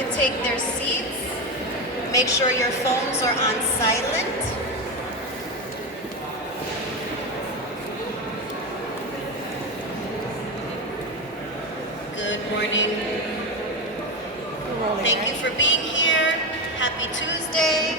could take their seats. Make sure your phones are on silent. Good morning. Thank you for being here. Happy Tuesday.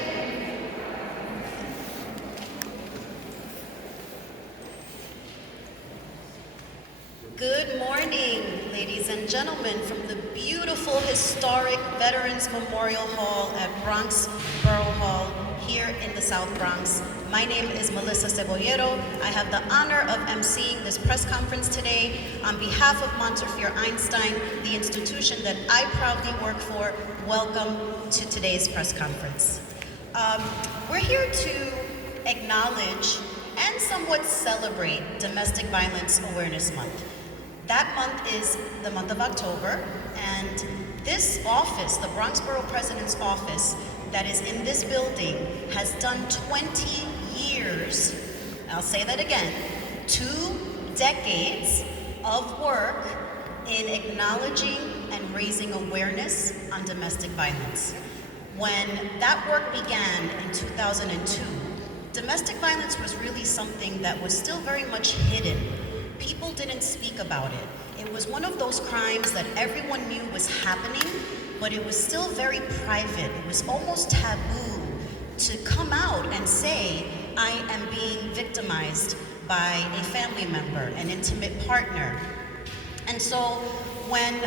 Good morning, ladies and gentlemen, from the beautiful historic Veterans Memorial Hall at Bronx Borough Hall here in the South Bronx. My name is Melissa Cebollero. I have the honor of emceeing this press conference today on behalf of Montefiore Einstein, the institution that I proudly work for. Welcome to today's press conference. We're here to acknowledge and somewhat celebrate Domestic Violence Awareness Month. That month is the month of October, and this office, the Bronx Borough President's Office, that is in this building, has done 20 years, I'll say that again, 2 decades of work in acknowledging and raising awareness on domestic violence. When that work began in 2002, domestic violence was really something that was still very much hidden. People didn't speak about it. It was one of those crimes that everyone knew was happening, but it was still very private. It was almost taboo to come out and say, I am being victimized by a family member, an intimate partner. And so when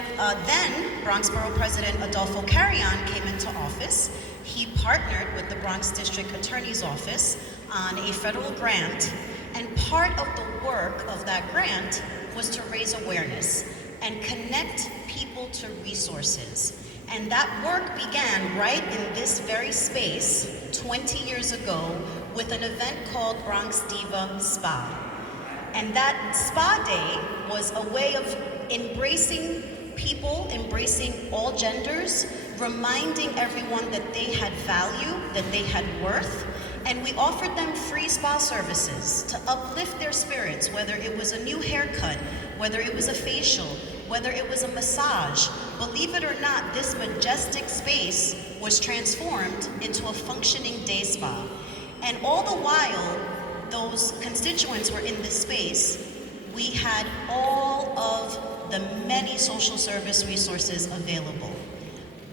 then Bronx Borough President Adolfo Carrion came into office, he partnered with the Bronx District Attorney's Office on a federal grant, and part of the work of that grant was to raise awareness and connect people to resources. And that work began right in this very space 20 years ago with an event called Bronx Diva Spa. And that spa day was a way of embracing people, embracing all genders, reminding everyone that they had value, that they had worth, and we offered them free spa services to uplift their spirits, whether it was a new haircut, whether it was a facial, whether it was a massage. Believe it or not, this majestic space was transformed into a functioning day spa. And all the while those constituents were in this space, we had all of the many social service resources available.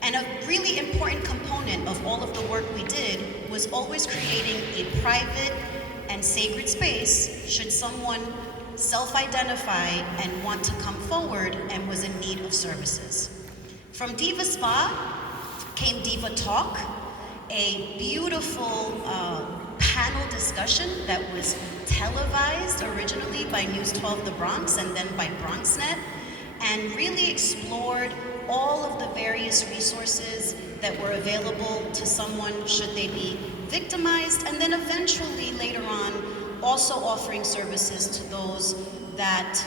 And a really important component of all of the work we did was always creating a private and sacred space should someone self-identify and want to come forward and was in need of services. From Diva Spa came Diva Talk, a beautiful panel discussion that was televised originally by News 12 The Bronx and then by BronxNet, and really explored all of the various resources that were available to someone should they be victimized, and then eventually later on also offering services to those that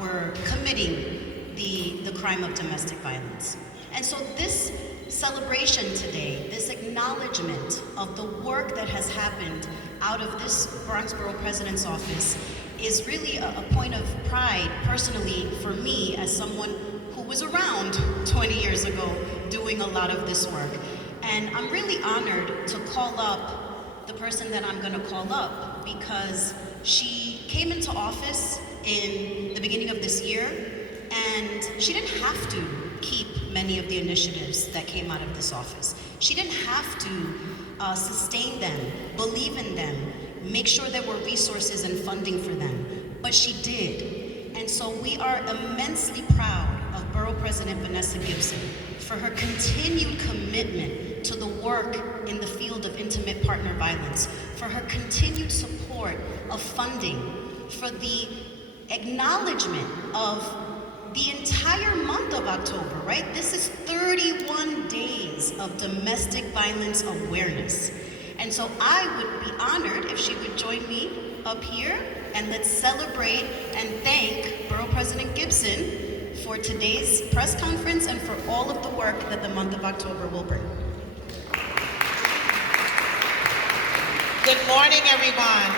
were committing the crime of domestic violence. And so this celebration today, this acknowledgement of the work that has happened out of this Bronx Borough President's Office is really a point of pride personally for me as someone who was around 20 years ago doing a lot of this work. And I'm really honored to call up the person that I'm gonna call up because she came into office in the beginning of this year, and she didn't have to keep many of the initiatives that came out of this office. She didn't have to sustain them, believe in them, make sure there were resources and funding for them, but she did. And so we are immensely proud of Borough President Vanessa Gibson for her continued commitment to the work in the field of intimate partner violence, for her continued support of funding, for the acknowledgement of the entire month of October, right? This is 31 days of domestic violence awareness. And so I would be honored if she would join me up here, and let's celebrate and thank Borough President Gibson for today's press conference and for all of the work that the month of October will bring. Good morning, everyone.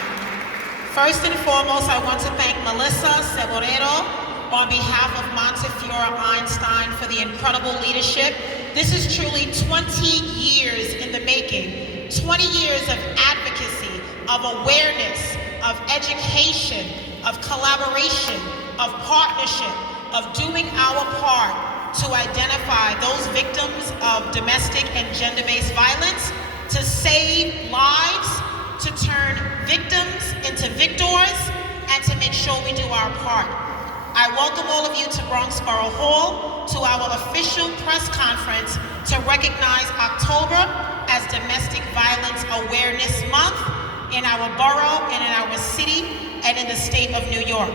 First and foremost, I want to thank Melissa Cebollero on behalf of Montefiore Einstein for the incredible leadership this is truly 20 years in the making, 20 years of advocacy, of awareness, of education, of collaboration, of partnership, of doing our part to identify those victims of domestic and gender-based violence, to save lives, to turn victims into victors, and to make sure we do our part. I welcome all of you to Bronx Borough Hall to our official press conference to recognize October as Domestic Violence Awareness Month in our borough and in our city and in the state of New York.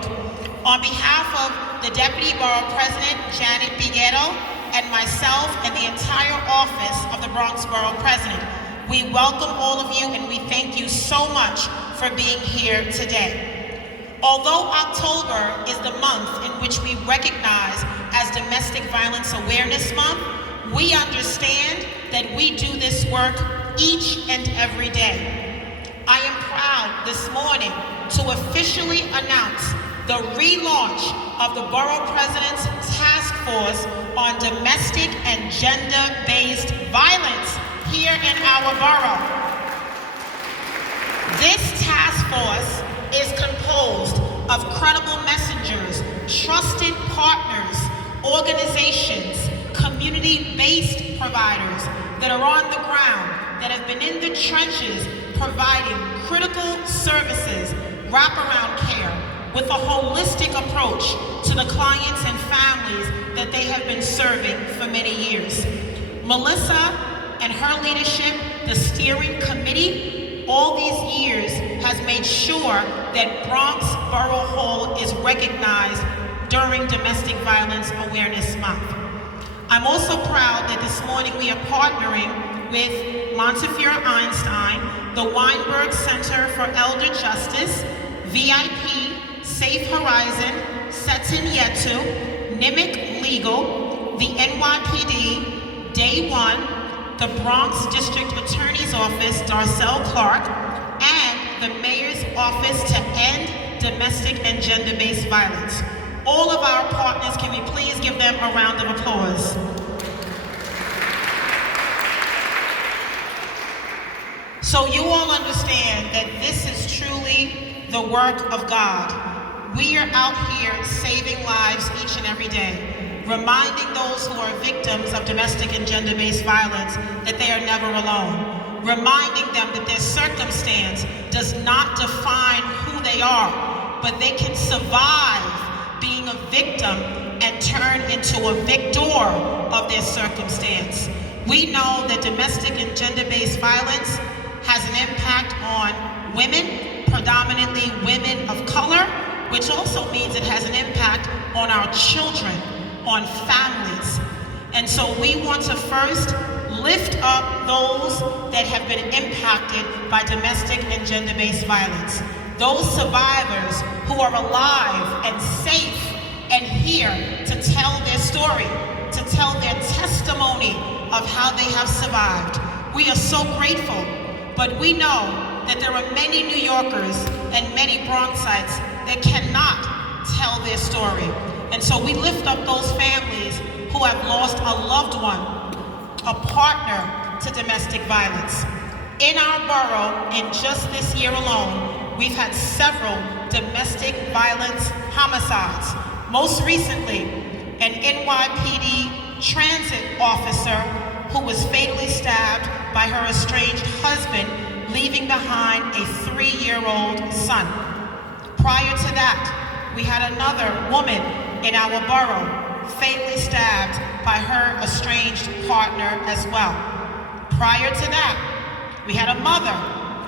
On behalf of the Deputy Borough President, Janet Biguero, and myself and the entire office of the Bronx Borough President, we welcome all of you and we thank you so much for being here today. Although October is the month in which we recognize as Domestic Violence Awareness Month, we understand that we do this work each and every day. I am proud this morning to officially announce the relaunch of the Borough President's Task Force on Domestic and Gender-Based Violence here in our borough. This task force is composed of credible messengers, trusted partners, organizations, community-based providers that are on the ground, that have been in the trenches providing critical services, wraparound care, with a holistic approach to the clients and families that they have been serving for many years. Melissa and her leadership, the steering committee, all these years has made sure that Bronx Borough Hall is recognized during Domestic Violence Awareness Month. I'm also proud that this morning we are partnering with Montefiore Einstein, the Weinberg Center for Elder Justice, VIP, Safe Horizon, Seton Yetu, Nimick Legal, the NYPD, Day One, the Bronx District Attorney's Office, Darcel Clark, and the Mayor's Office to End Domestic and Gender-Based Violence. All of our partners, can we please give them a round of applause? So you all understand that this is truly the work of God. We are out here saving lives each and every day, reminding those who are victims of domestic and gender-based violence that they are never alone, reminding them that their circumstance does not define who they are, but they can survive being a victim and turn into a victor of their circumstance. We know that domestic and gender-based violence has an impact on women, predominantly women of color, which also means it has an impact on our children, on families. And so we want to first lift up those that have been impacted by domestic and gender-based violence. Those survivors who are alive and safe and here to tell their story, to tell their testimony of how they have survived. We are so grateful, but we know that there are many New Yorkers and many Bronxites that cannot tell their story. And so we lift up those families who have lost a loved one, a partner to domestic violence. In our borough, in just this year alone, we've had several domestic violence homicides. Most recently, an NYPD transit officer who was fatally stabbed by her estranged husband, leaving behind a 3-year-old son. Prior to that, we had another woman in our borough fatally stabbed by her estranged partner as well. Prior to that, we had a mother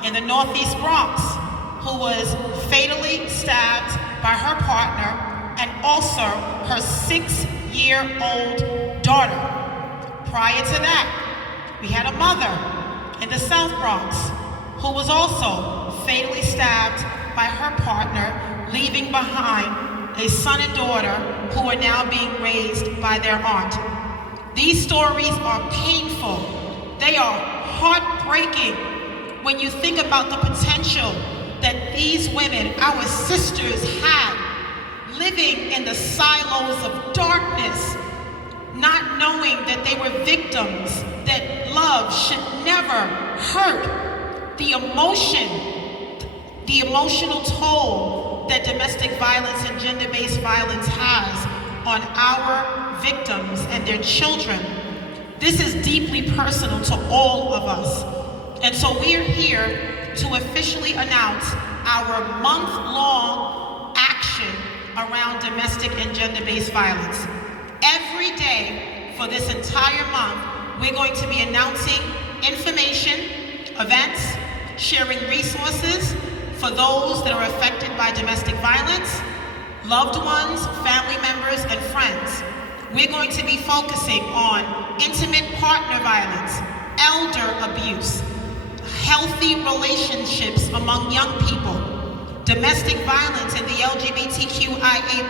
in the Northeast Bronx who was fatally stabbed by her partner and also her 6-year-old daughter. Prior to that, we had a mother in the South Bronx who was also fatally stabbed by her partner, leaving behind a son and daughter who are now being raised by their aunt. These stories are painful. They are heartbreaking when you think about the potential that these women, our sisters, had living in the silos of darkness, not knowing that they were victims hurt, the emotional toll that domestic violence and gender-based violence has on our victims and their children. This is deeply personal to all of us. And so we are here to officially announce our month-long action around domestic and gender-based violence. Every day for this entire month, we're going to be announcing information, events, sharing resources for those that are affected by domestic violence, loved ones, family members, and friends. We're going to be focusing on intimate partner violence, elder abuse, healthy relationships among young people, domestic violence in the LGBTQIA+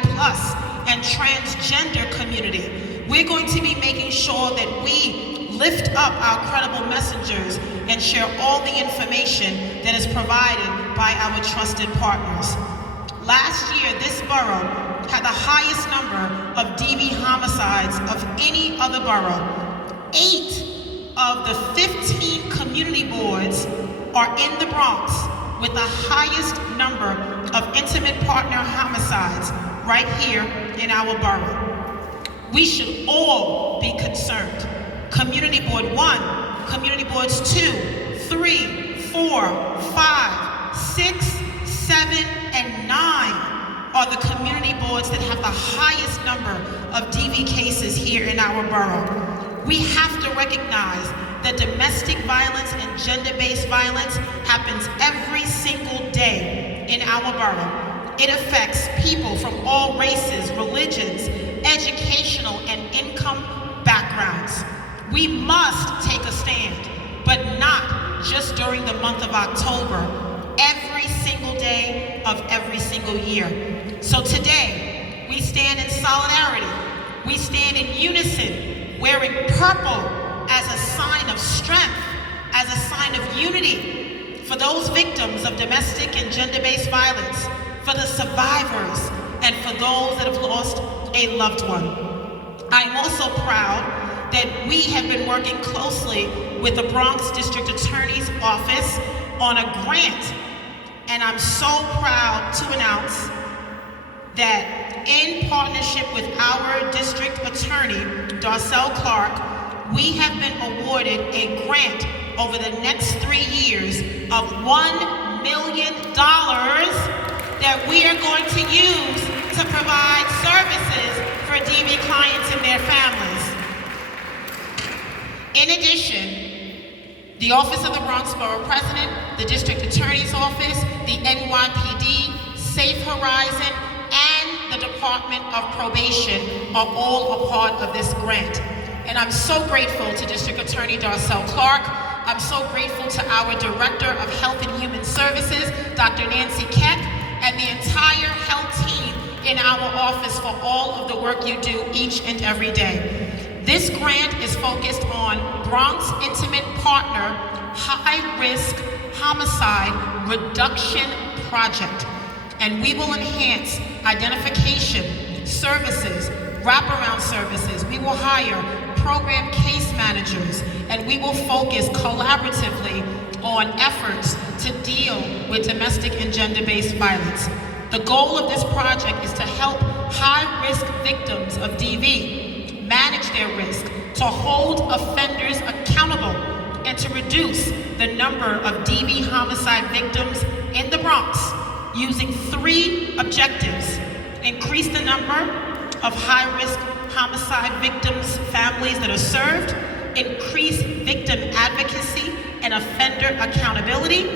and transgender community. We're going to be making sure that we lift up our credible messengers and share all the information that is provided by our trusted partners. Last year, this borough had the highest number of DV homicides of any other borough. 8 of the 15 community boards are in the Bronx with the highest number of intimate partner homicides right here in our borough. We should all be concerned. Community Board 1, Community Boards 2, 3, 4, 5, 6, 7, and 9 are the community boards that have the highest number of DV cases here in our borough. We have to recognize that domestic violence and gender-based violence happens every single day in our borough. It affects people from all races, religions, educational, and income backgrounds. We must take a stand, but not just during the month of October, every single day of every single year. So today, we stand in solidarity. We stand in unison, wearing purple as a sign of strength, as a sign of unity for those victims of domestic and gender-based violence, for the survivors, and for those that have lost a loved one. I am also proud that we have been working closely with the Bronx District Attorney's Office on a grant, and I'm so proud to announce that in partnership with our district attorney, Darcel Clark, we have been awarded a grant over the next 3 years of $1 million that we are going to use to provide services for DV clients and their families. In addition, the Office of the Bronx Borough President, the District Attorney's Office, the NYPD, Safe Horizon, and the Department of Probation are all a part of this grant. And I'm so grateful to District Attorney Darcel Clark. I'm so grateful to our Director of Health and Human Services, Dr. Nancy Keck, and the entire health team in our office for all of the work you do each and every day. This grant is focused on Bronx Intimate Partner High-Risk Homicide Reduction Project. And we will enhance identification, services, wraparound services. We will hire program case managers, and we will focus collaboratively on efforts to deal with domestic and gender-based violence. The goal of this project is to help high-risk victims of DV manage their risk, to hold offenders accountable, and to reduce the number of DV homicide victims in the Bronx using 3 objectives: increase the number of high-risk homicide victims' families that are served, increase victim advocacy and offender accountability,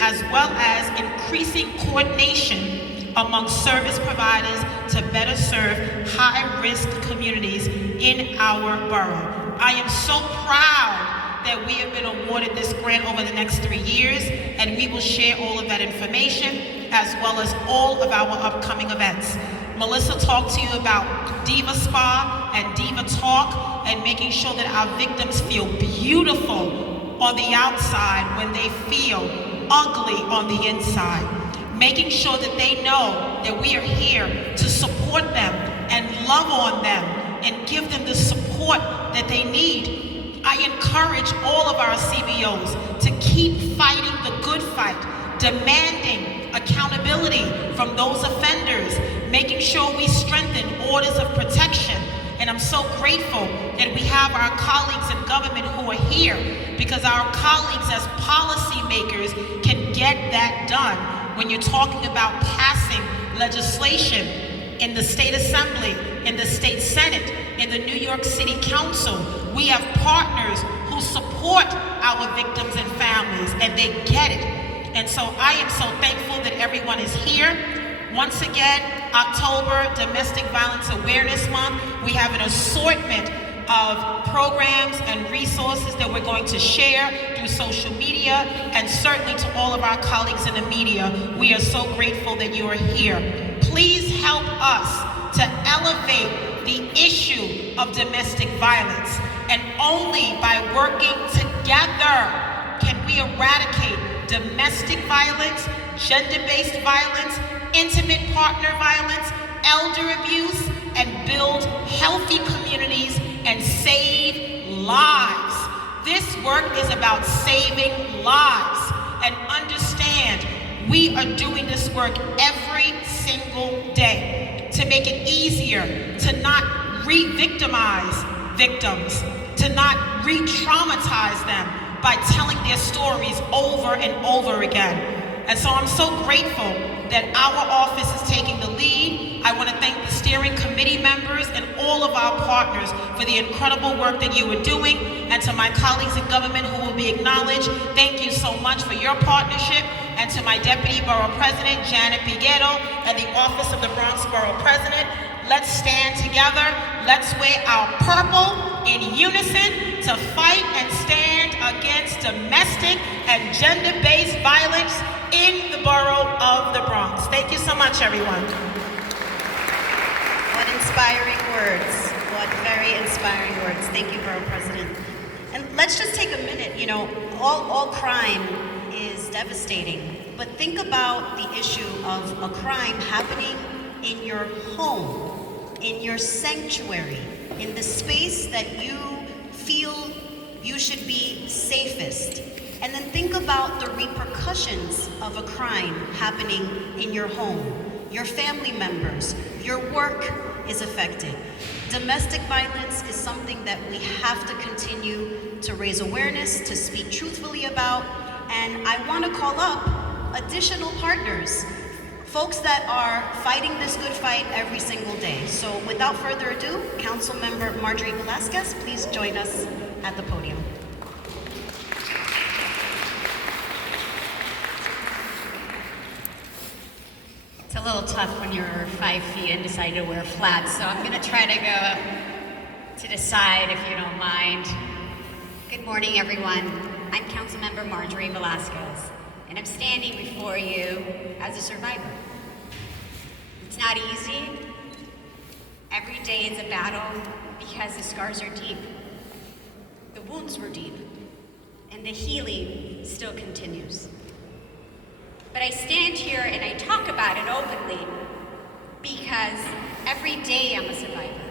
as well as increasing coordination among service providers to better serve high-risk communities in our borough. I am so proud that we have been awarded this grant over the next 3 years, and we will share all of that information as well as all of our upcoming events. Melissa talked to you about Diva Spa and Diva Talk and making sure that our victims feel beautiful on the outside when they feel ugly on the inside. Making sure that they know that we are here to support them and love on them and give them the support that they need. I encourage all of our CBOs to keep fighting the good fight, demanding accountability from those offenders, making sure we strengthen orders of protection. And I'm so grateful that we have our colleagues in government who are here, because our colleagues as policymakers can get that done. When you're talking about passing legislation in the state assembly, in the state senate, in the New York City Council, we have partners who support our victims and families, and they get it. And so I am so thankful that everyone is here. Once again, October, Domestic Violence Awareness Month. We have an assortment of programs and resources that we're going to share through social media, and certainly to all of our colleagues in the media. We are so grateful that you are here. Please help us to elevate the issue of domestic violence, and only by working together can we eradicate domestic violence, gender-based violence, intimate partner violence, elder abuse, and build healthy communities and save lives. This work is about saving lives. And understand, we are doing this work every single day to make it easier to not re-victimize victims, to not re-traumatize them by telling their stories over and over again. And so I'm so grateful that our office is taking the lead. I want to thank the steering committee members and all of our partners for the incredible work that you are doing. And to my colleagues in government who will be acknowledged, thank you so much for your partnership. And to my Deputy Borough President, Janet Piguero, and the Office of the Bronx Borough President, let's stand together. Let's wear our purple in unison to fight and stand against domestic and gender-based violence in the borough of the Bronx. Thank you so much, everyone. What inspiring words. What very inspiring words. Thank you, Borough President. And let's just take a minute. You know, all crime is devastating, but think about the issue of a crime happening in your home, in your sanctuary, in the space that you feel you should be safest. And then think about the repercussions of a crime happening in your home. Your family members, your work is affected. Domestic violence is something that we have to continue to raise awareness, to speak truthfully about. And I want to call up additional partners, folks that are fighting this good fight every single day. So without further ado, Councilmember Marjorie Velasquez, please join us at the podium. It's a little tough when you're 5 feet and decide to wear flats, so I'm gonna try to go to the side if you don't mind. Good morning, everyone. I'm Councilmember Marjorie Velasquez, and I'm standing before you as a survivor. It's not easy. Every day is a battle because the scars are deep. The wounds were deep, and the healing still continues. But I stand here and I talk about it openly because every day I'm a survivor.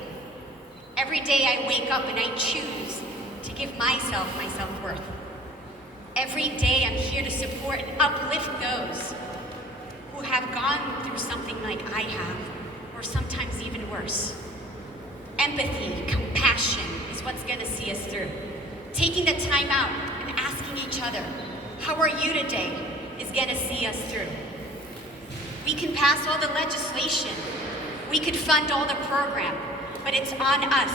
Every day I wake up and I choose to give myself my self-worth. Every day I'm here to support and uplift those who have gone through something like I have, or sometimes even worse. Empathy, compassion is what's gonna see us through. Taking the time out and asking each other, how are you today, is gonna see us through. We can pass all the legislation, we could fund all the program, but it's on us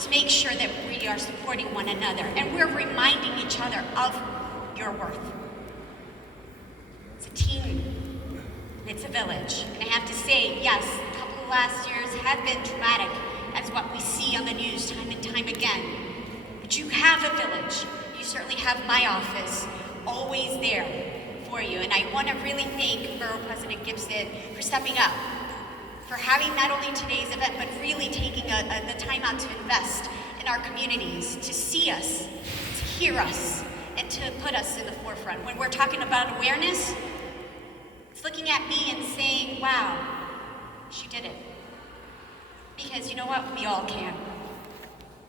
to make sure that we are supporting one another and we're reminding each other of your worth. It's a team, it's a village. And I have to say, yes, a couple of last years have been traumatic, as what we see on the news time and time again. But you have a village. You certainly have my office, always there for you. And I want to really thank Borough President Gibson for stepping up, for having not only today's event, but really taking the time out to invest in our communities, to see us, to hear us, and to put us in the forefront. When we're talking about awareness, it's looking at me and saying, wow, she did it. Because you know what? We all can.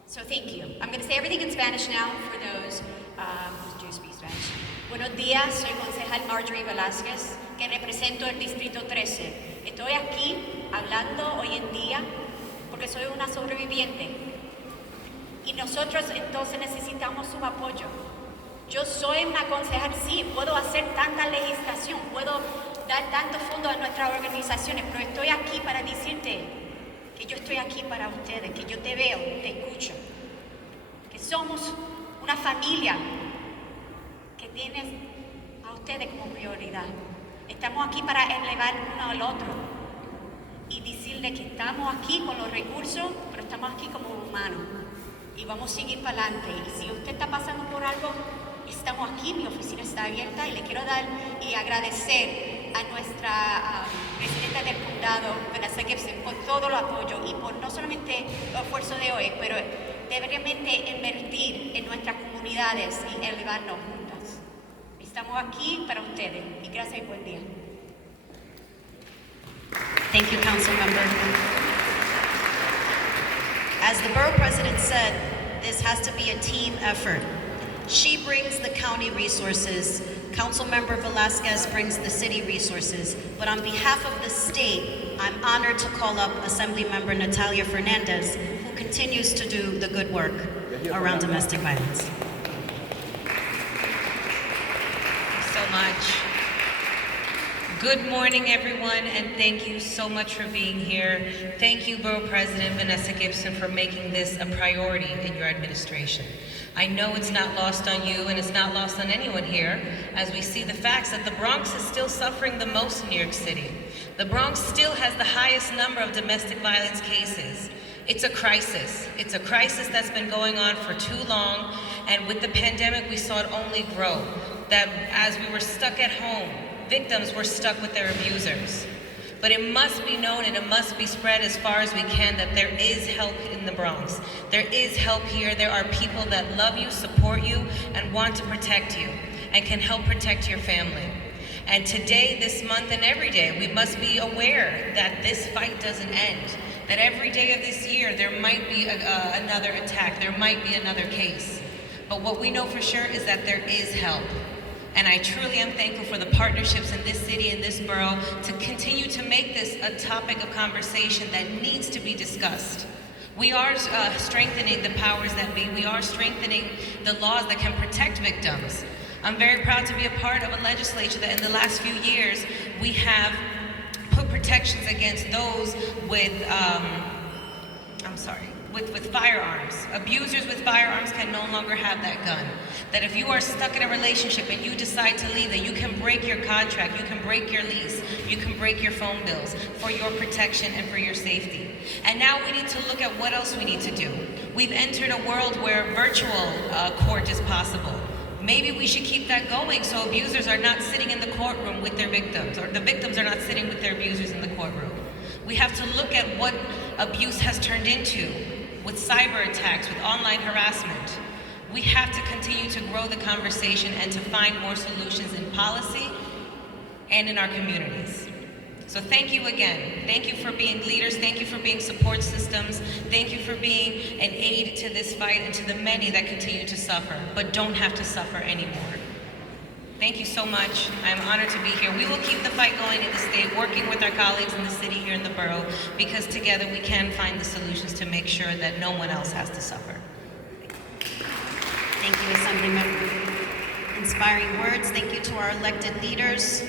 So thank you. I'm going to say everything in Spanish now for those who do speak Spanish. Buenos días, soy concejal Marjorie Velázquez, que represento el Distrito 13. Estoy aquí hablando hoy en día porque soy una sobreviviente. Y nosotros entonces necesitamos su apoyo. Yo soy una concejal, sí, puedo hacer tanta legislación, puedo dar tantos fondos a nuestras organizaciones, pero estoy aquí para decirte que yo estoy aquí para ustedes, que yo te veo, te escucho, que somos una familia que tiene a ustedes como prioridad. Estamos aquí para elevar uno al otro y decirle que estamos aquí con los recursos, pero estamos aquí como humanos y vamos a seguir para adelante. Y si usted está pasando por algo, estamos aquí, mi oficina está abierta y le quiero dar y agradecer a nuestra presidenta del condado, Vanessa Gibson, por todo el apoyo y por no solamente el esfuerzo de hoy, pero de realmente invertir en nuestras comunidades y elevarnos juntas. Estamos aquí para ustedes y gracias y buen día. Thank you, Council Member. As the borough president said, this has to be a team effort. She brings the county resources, Councilmember Velasquez brings the city resources, but on behalf of the state, I'm honored to call up Assemblymember Natalia Fernandez, who continues to do the good work around domestic violence. So much. Good morning, everyone, and thank you so much for being here. Thank you, Borough President Vanessa Gibson, for making this a priority in your administration. I know it's not lost on you, and it's not lost on anyone here, as we see the facts that the Bronx is still suffering the most in New York City. The Bronx still has the highest number of domestic violence cases. It's a crisis. It's a crisis that's been going on for too long, and with the pandemic, we saw it only grow. That as we were stuck at home, victims were stuck with their abusers. But it must be known and it must be spread as far as we can that there is help in the Bronx. There is help here. There are people that love you, support you, and want to protect you, and can help protect your family. And today, this month, and every day, we must be aware that this fight doesn't end. That every day of this year, there might be another attack, there might be another case. But what we know for sure is that there is help. And I truly am thankful for the partnerships in this city and this borough to continue to make this a topic of conversation that needs to be discussed. We are strengthening the powers that be. We are strengthening the laws that can protect victims. I'm very proud to be a part of a legislature that in the last few years we have put protections against those with with firearms. Abusers with firearms can no longer have that gun. That if you are stuck in a relationship and you decide to leave, that you can break your contract, you can break your lease, you can break your phone bills for your protection and for your safety. And now we need to look at what else we need to do. We've entered a world where virtual court is possible. Maybe we should keep that going so abusers are not sitting in the courtroom with their victims, or the victims are not sitting with their abusers in the courtroom. We have to look at what abuse has turned into with cyber attacks, with online harassment. We have to continue to grow the conversation and to find more solutions in policy and in our communities. So thank you again. Thank you for being leaders. Thank you for being support systems. Thank you for being an aid to this fight and to the many that continue to suffer, but don't have to suffer anymore. Thank you so much. I'm honored to be here. We will keep the fight going in the state, working with our colleagues in the city here in the borough, because together we can find the solutions to make sure that no one else has to suffer. Thank you, Assemblymember. Inspiring words. Thank you to our elected leaders.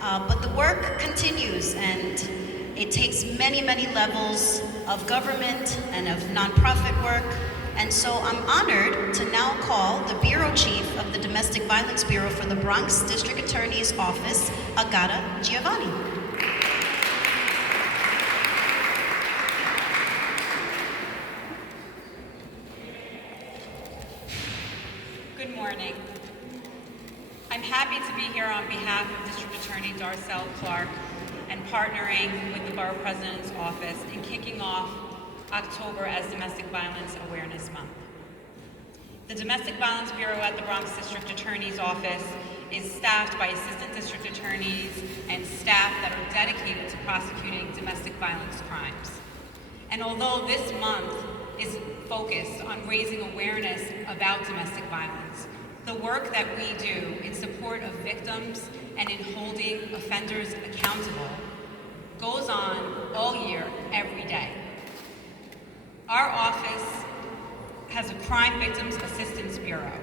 But the work continues, and it takes many, many levels of government and of nonprofit work. And so I'm honored to now call the Bureau Chief of the Domestic Violence Bureau for the Bronx District Attorney's Office, Agata Giovanni. Good morning. I'm happy to be here on behalf of District Attorney Darcel Clark and partnering with the Borough President's Office in kicking off October as Domestic Violence Awareness Month. The Domestic Violence Bureau at the Bronx District Attorney's Office is staffed by assistant district attorneys and staff that are dedicated to prosecuting domestic violence crimes. And although this month is focused on raising awareness about domestic violence. The work that we do in support of victims and in holding offenders accountable goes on all year, every day. Our office has a Crime Victims Assistance Bureau,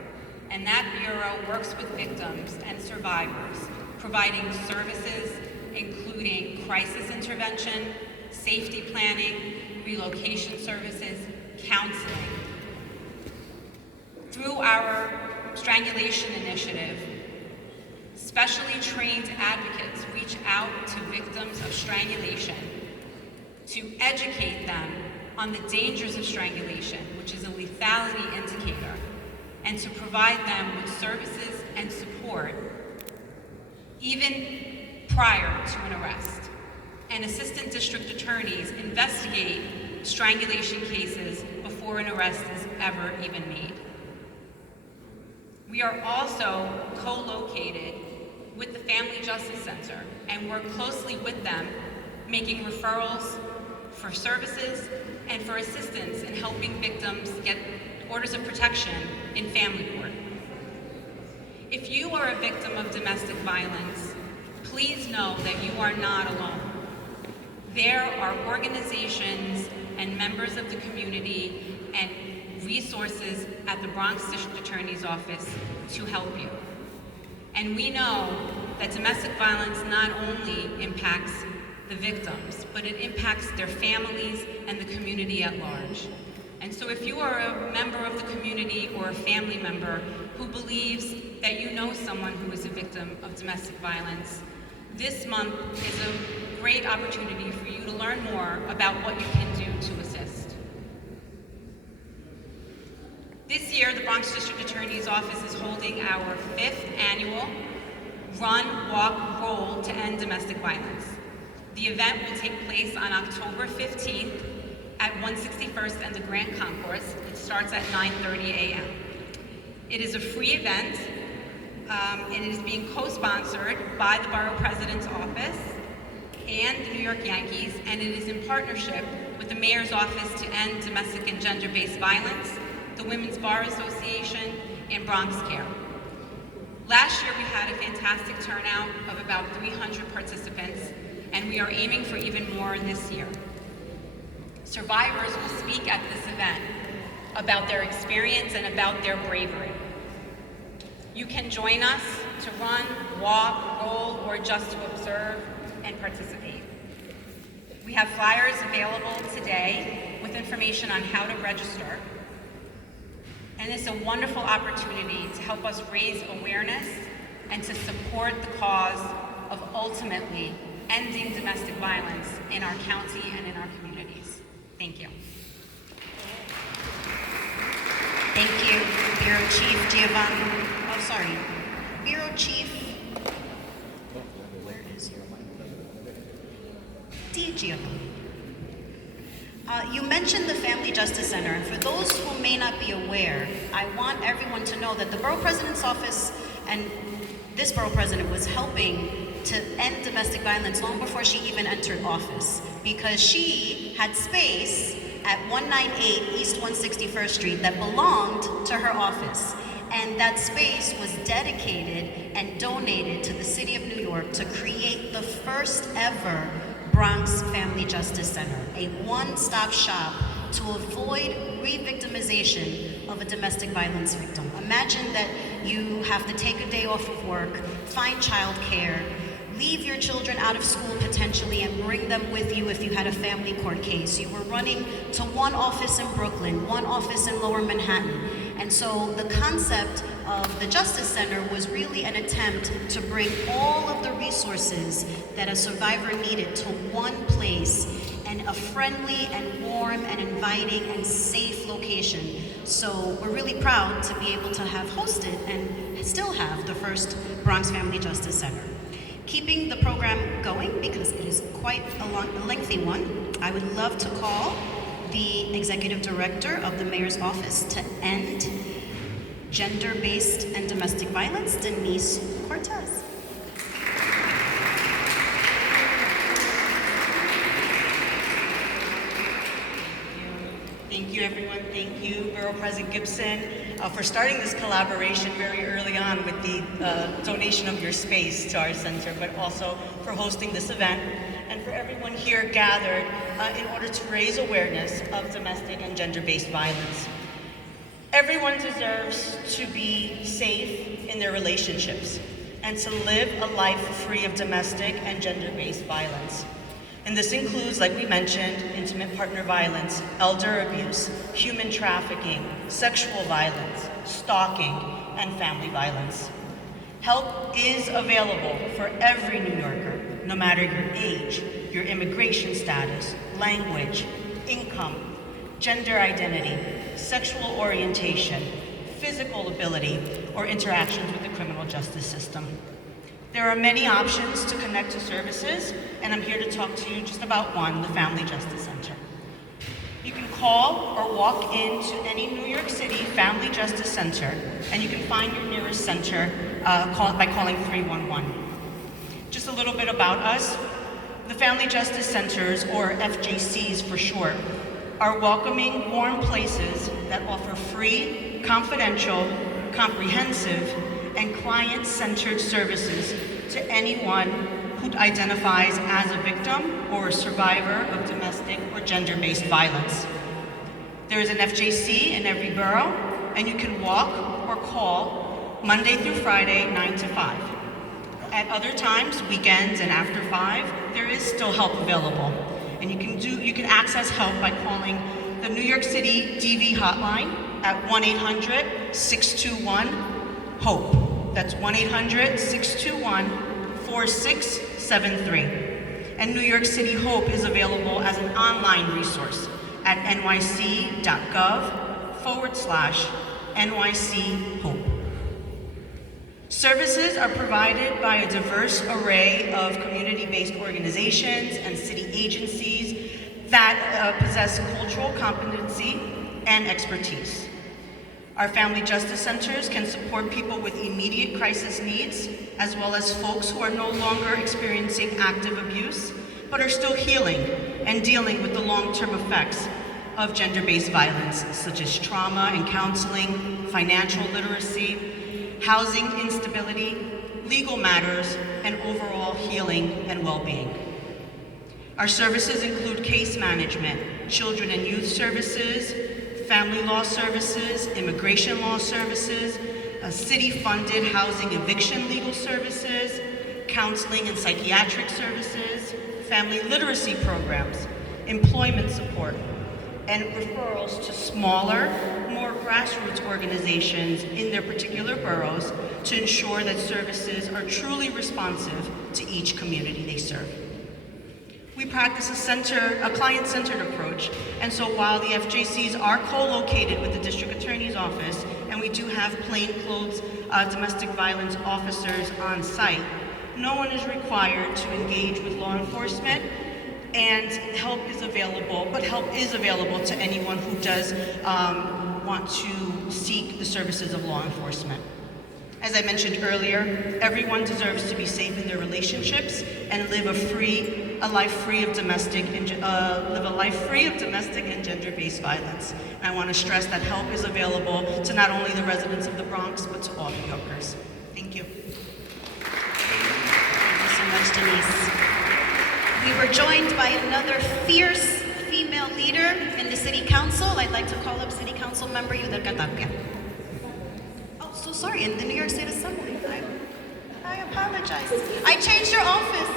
and that bureau works with victims and survivors, providing services including crisis intervention, safety planning, relocation services, counseling. Through our strangulation initiative, specially trained advocates reach out to victims of strangulation to educate them on the dangers of strangulation, which is a lethality indicator, and to provide them with services and support even prior to an arrest. And assistant district attorneys investigate strangulation cases before an arrest is ever even made. We are also co-located with the Family Justice Center and work closely with them, making referrals for services and for assistance in helping victims get orders of protection in family court. If you are a victim of domestic violence, please know that you are not alone. There are organizations and members of the community and resources at the Bronx District Attorney's Office to help you. And we know that domestic violence not only impacts the victims, but it impacts their families and the community at large. And so if you are a member of the community or a family member who believes that you know someone who is a victim of domestic violence, this month is a great opportunity for you to learn more about what you can do to assist. This year, the Bronx District Attorney's Office is holding our 5th annual Run, Walk, Roll to End Domestic Violence. The event will take place on October 15th at 161st and the Grand Concourse. It starts at 9:30 a.m. It is a free event, and it is being co-sponsored by the Borough President's Office and the New York Yankees, and it is in partnership with the Mayor's Office to End Domestic and Gender-Based Violence, the Women's Bar Association, and Bronx Care. Last year we had a fantastic turnout of about 300 participants, and we are aiming for even more this year. Survivors will speak at this event about their experience and about their bravery. You can join us to run, walk, roll, or just to observe and participate. We have flyers available today with information on how to register. And it's a wonderful opportunity to help us raise awareness and to support the cause of ultimately ending domestic violence in our county and in our communities. Thank you. Thank you, Bureau Chief Giovanni. Oh, sorry. Bureau Chief. Where is your mic? D. Giovanni. You mentioned the Family Justice Center, and for those who may not be aware, I want everyone to know that the Borough President's Office and this Borough President was helping to end domestic violence long before she even entered office, because she had space at 198 East 161st Street that belonged to her office. And that space was dedicated and donated to the City of New York to create the first ever Bronx Family Justice Center, a one-stop shop to avoid re-victimization of a domestic violence victim. Imagine that you have to take a day off of work, find childcare, leave your children out of school potentially and bring them with you if you had a family court case. You were running to one office in Brooklyn, one office in Lower Manhattan. And so the concept of the Justice Center was really an attempt to bring all of the resources that a survivor needed to one place, and a friendly and warm and inviting and safe location. So we're really proud to be able to have hosted and still have the first Bronx Family Justice Center. Keeping the program going, because it is quite a lengthy one, I would love to call the Executive Director of the Mayor's Office to End Gender-Based and Domestic Violence, Denise Cortez. Thank Thank you, everyone. Thank you, Borough President Gibson, for starting this collaboration very early on with the donation of your space to our center, but also for hosting this event, and for everyone here gathered in order to raise awareness of domestic and gender-based violence. Everyone deserves to be safe in their relationships and to live a life free of domestic and gender-based violence. And this includes, like we mentioned, intimate partner violence, elder abuse, human trafficking, sexual violence, stalking, and family violence. Help is available for every New Yorker, no matter your age, your immigration status, language, income, gender identity, sexual orientation, physical ability, or interactions with the criminal justice system. There are many options to connect to services, and I'm here to talk to you just about one, the Family Justice Center. You can call or walk into any New York City Family Justice Center, and you can find your nearest center by calling 311. Just a little bit about us. The Family Justice Centers, or FJCs for short, are welcoming, warm places that offer free, confidential, comprehensive, and client-centered services to anyone who identifies as a victim or a survivor of domestic or gender-based violence. There is an FJC in every borough, and you can walk or call Monday through Friday, 9 to 5. At other times, weekends and after 5, there is still help available. And you can access help by calling the New York City DV hotline at 1-800-621-HOPE. That's 1-800-621-4673. And New York City HOPE is available as an online resource at nyc.gov/NYC HOPE. Services are provided by a diverse array of community-based organizations and city agencies that possess cultural competency and expertise. Our Family Justice Centers can support people with immediate crisis needs, as well as folks who are no longer experiencing active abuse, but are still healing and dealing with the long-term effects of gender-based violence, such as trauma and counseling, financial literacy, housing instability, legal matters, and overall healing and well-being. Our services include case management, children and youth services, family law services, immigration law services, city-funded housing eviction legal services, counseling and psychiatric services, family literacy programs, employment support, and referrals to smaller, more grassroots organizations in their particular boroughs to ensure that services are truly responsive to each community they serve. We practice a client-centered approach, and so while the FJCs are co-located with the District Attorney's Office, and we do have plainclothes domestic violence officers on site, no one is required to engage with law enforcement, and help is available, but help is available to anyone who does want to seek the services of law enforcement. As I mentioned earlier, everyone deserves to be safe in their relationships and live a life free of domestic and gender-based violence. And I want to stress that help is available to not only the residents of the Bronx, but to all New Yorkers. Thank you. Thank you so much, Denise. We were joined by another fierce female leader in the City Council. I'd like to call up City Council member Yudelka Tapia. Oh, so sorry, in the New York State Assembly. I apologize. I changed your office.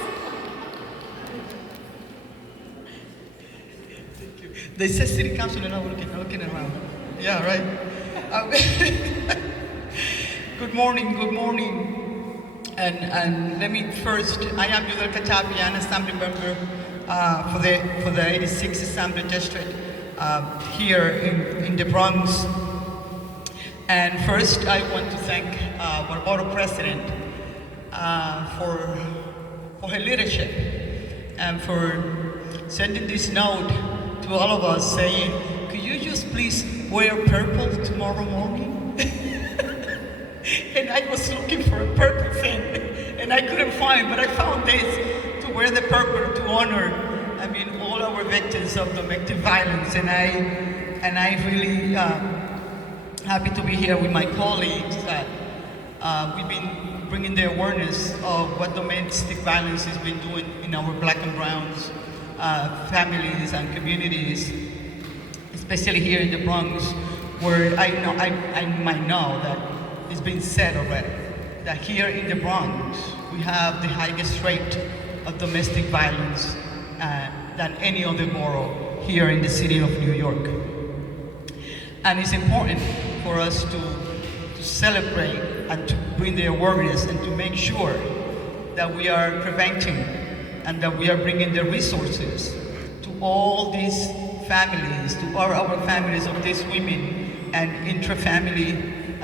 They said City Council, and I'm looking around. Yeah, right. Good morning. And let me first, I am Yudelka Tapia, an Assembly member for the 86th Assembly District here in the Bronx. And first, I want to thank our Borough President for her leadership and for sending this note to all of us saying, could you just please wear purple tomorrow morning? And I was looking for a purple thing, and I couldn't find, but I found this, to wear the purple to honor, all our victims of domestic violence. And and I really happy to be here with my colleagues that we've been bringing the awareness of what domestic violence has been doing in our black and browns families and communities, especially here in the Bronx, where I might know that it's been said already, that here in the Bronx, we have the highest rate of domestic violence than any other borough here in the city of New York. And it's important for us to celebrate and to bring the awareness and to make sure that we are preventing and that we are bringing the resources to all these families, to all our families of these women, and intra-family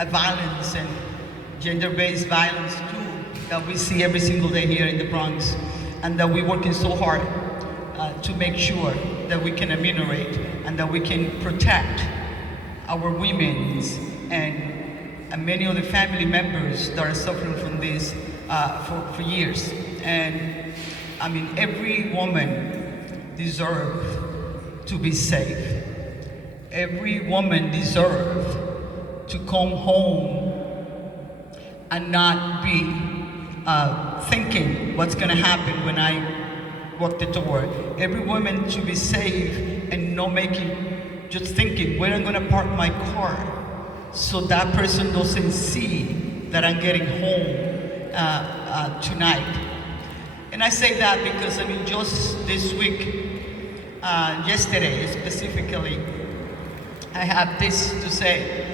violence and gender-based violence too, that we see every single day here in the Bronx, and that we're working so hard to make sure that we can ameliorate and that we can protect our women's and many of the family members that are suffering from this for years. And I mean, every woman deserves to be safe. Every woman deserves to come home and not be thinking what's gonna happen when I walk the door. Every woman should be safe and not just thinking where I'm gonna park my car so that person doesn't see that I'm getting home tonight. And I say that because, I mean, just this week, yesterday specifically, I have this to say.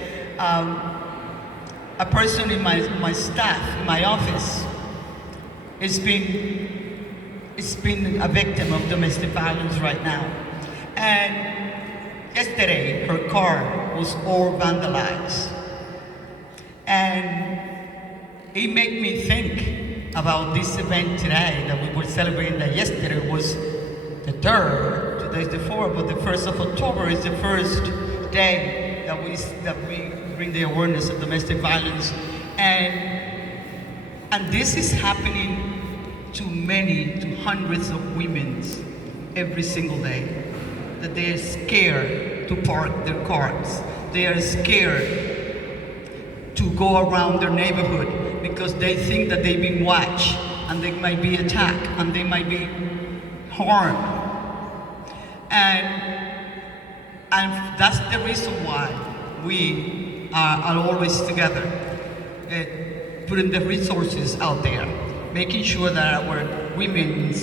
A person in my staff, in my office, has been a victim of domestic violence right now. And yesterday, her car was all vandalized. And it made me think about this event today that we were celebrating, that yesterday was the 3rd, today's the 4th, but the 1st of October is the first day that we bring the awareness of domestic violence. And this is happening to hundreds of women every single day, that they are scared to park their cars. They are scared to go around their neighborhood because they think that they've been watched and they might be attacked and they might be harmed. And that's the reason why we are always together, putting the resources out there, making sure that our women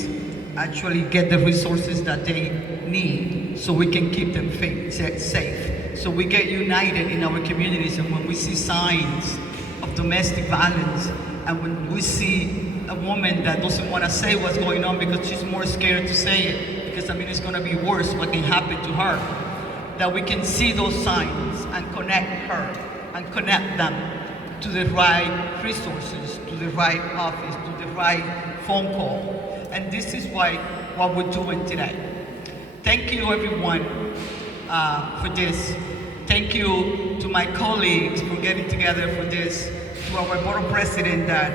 actually get the resources that they need so we can keep them safe. So we get united in our communities, and when we see signs of domestic violence, and when we see a woman that doesn't want to say what's going on because she's more scared to say it, because I mean it's going to be worse what can happen to her, that we can see those signs and connect her and connect them to the right resources, to the right office, to the right phone call. And this is what we're doing today. Thank you everyone for this. Thank you to my colleagues for getting together for this, to our board president that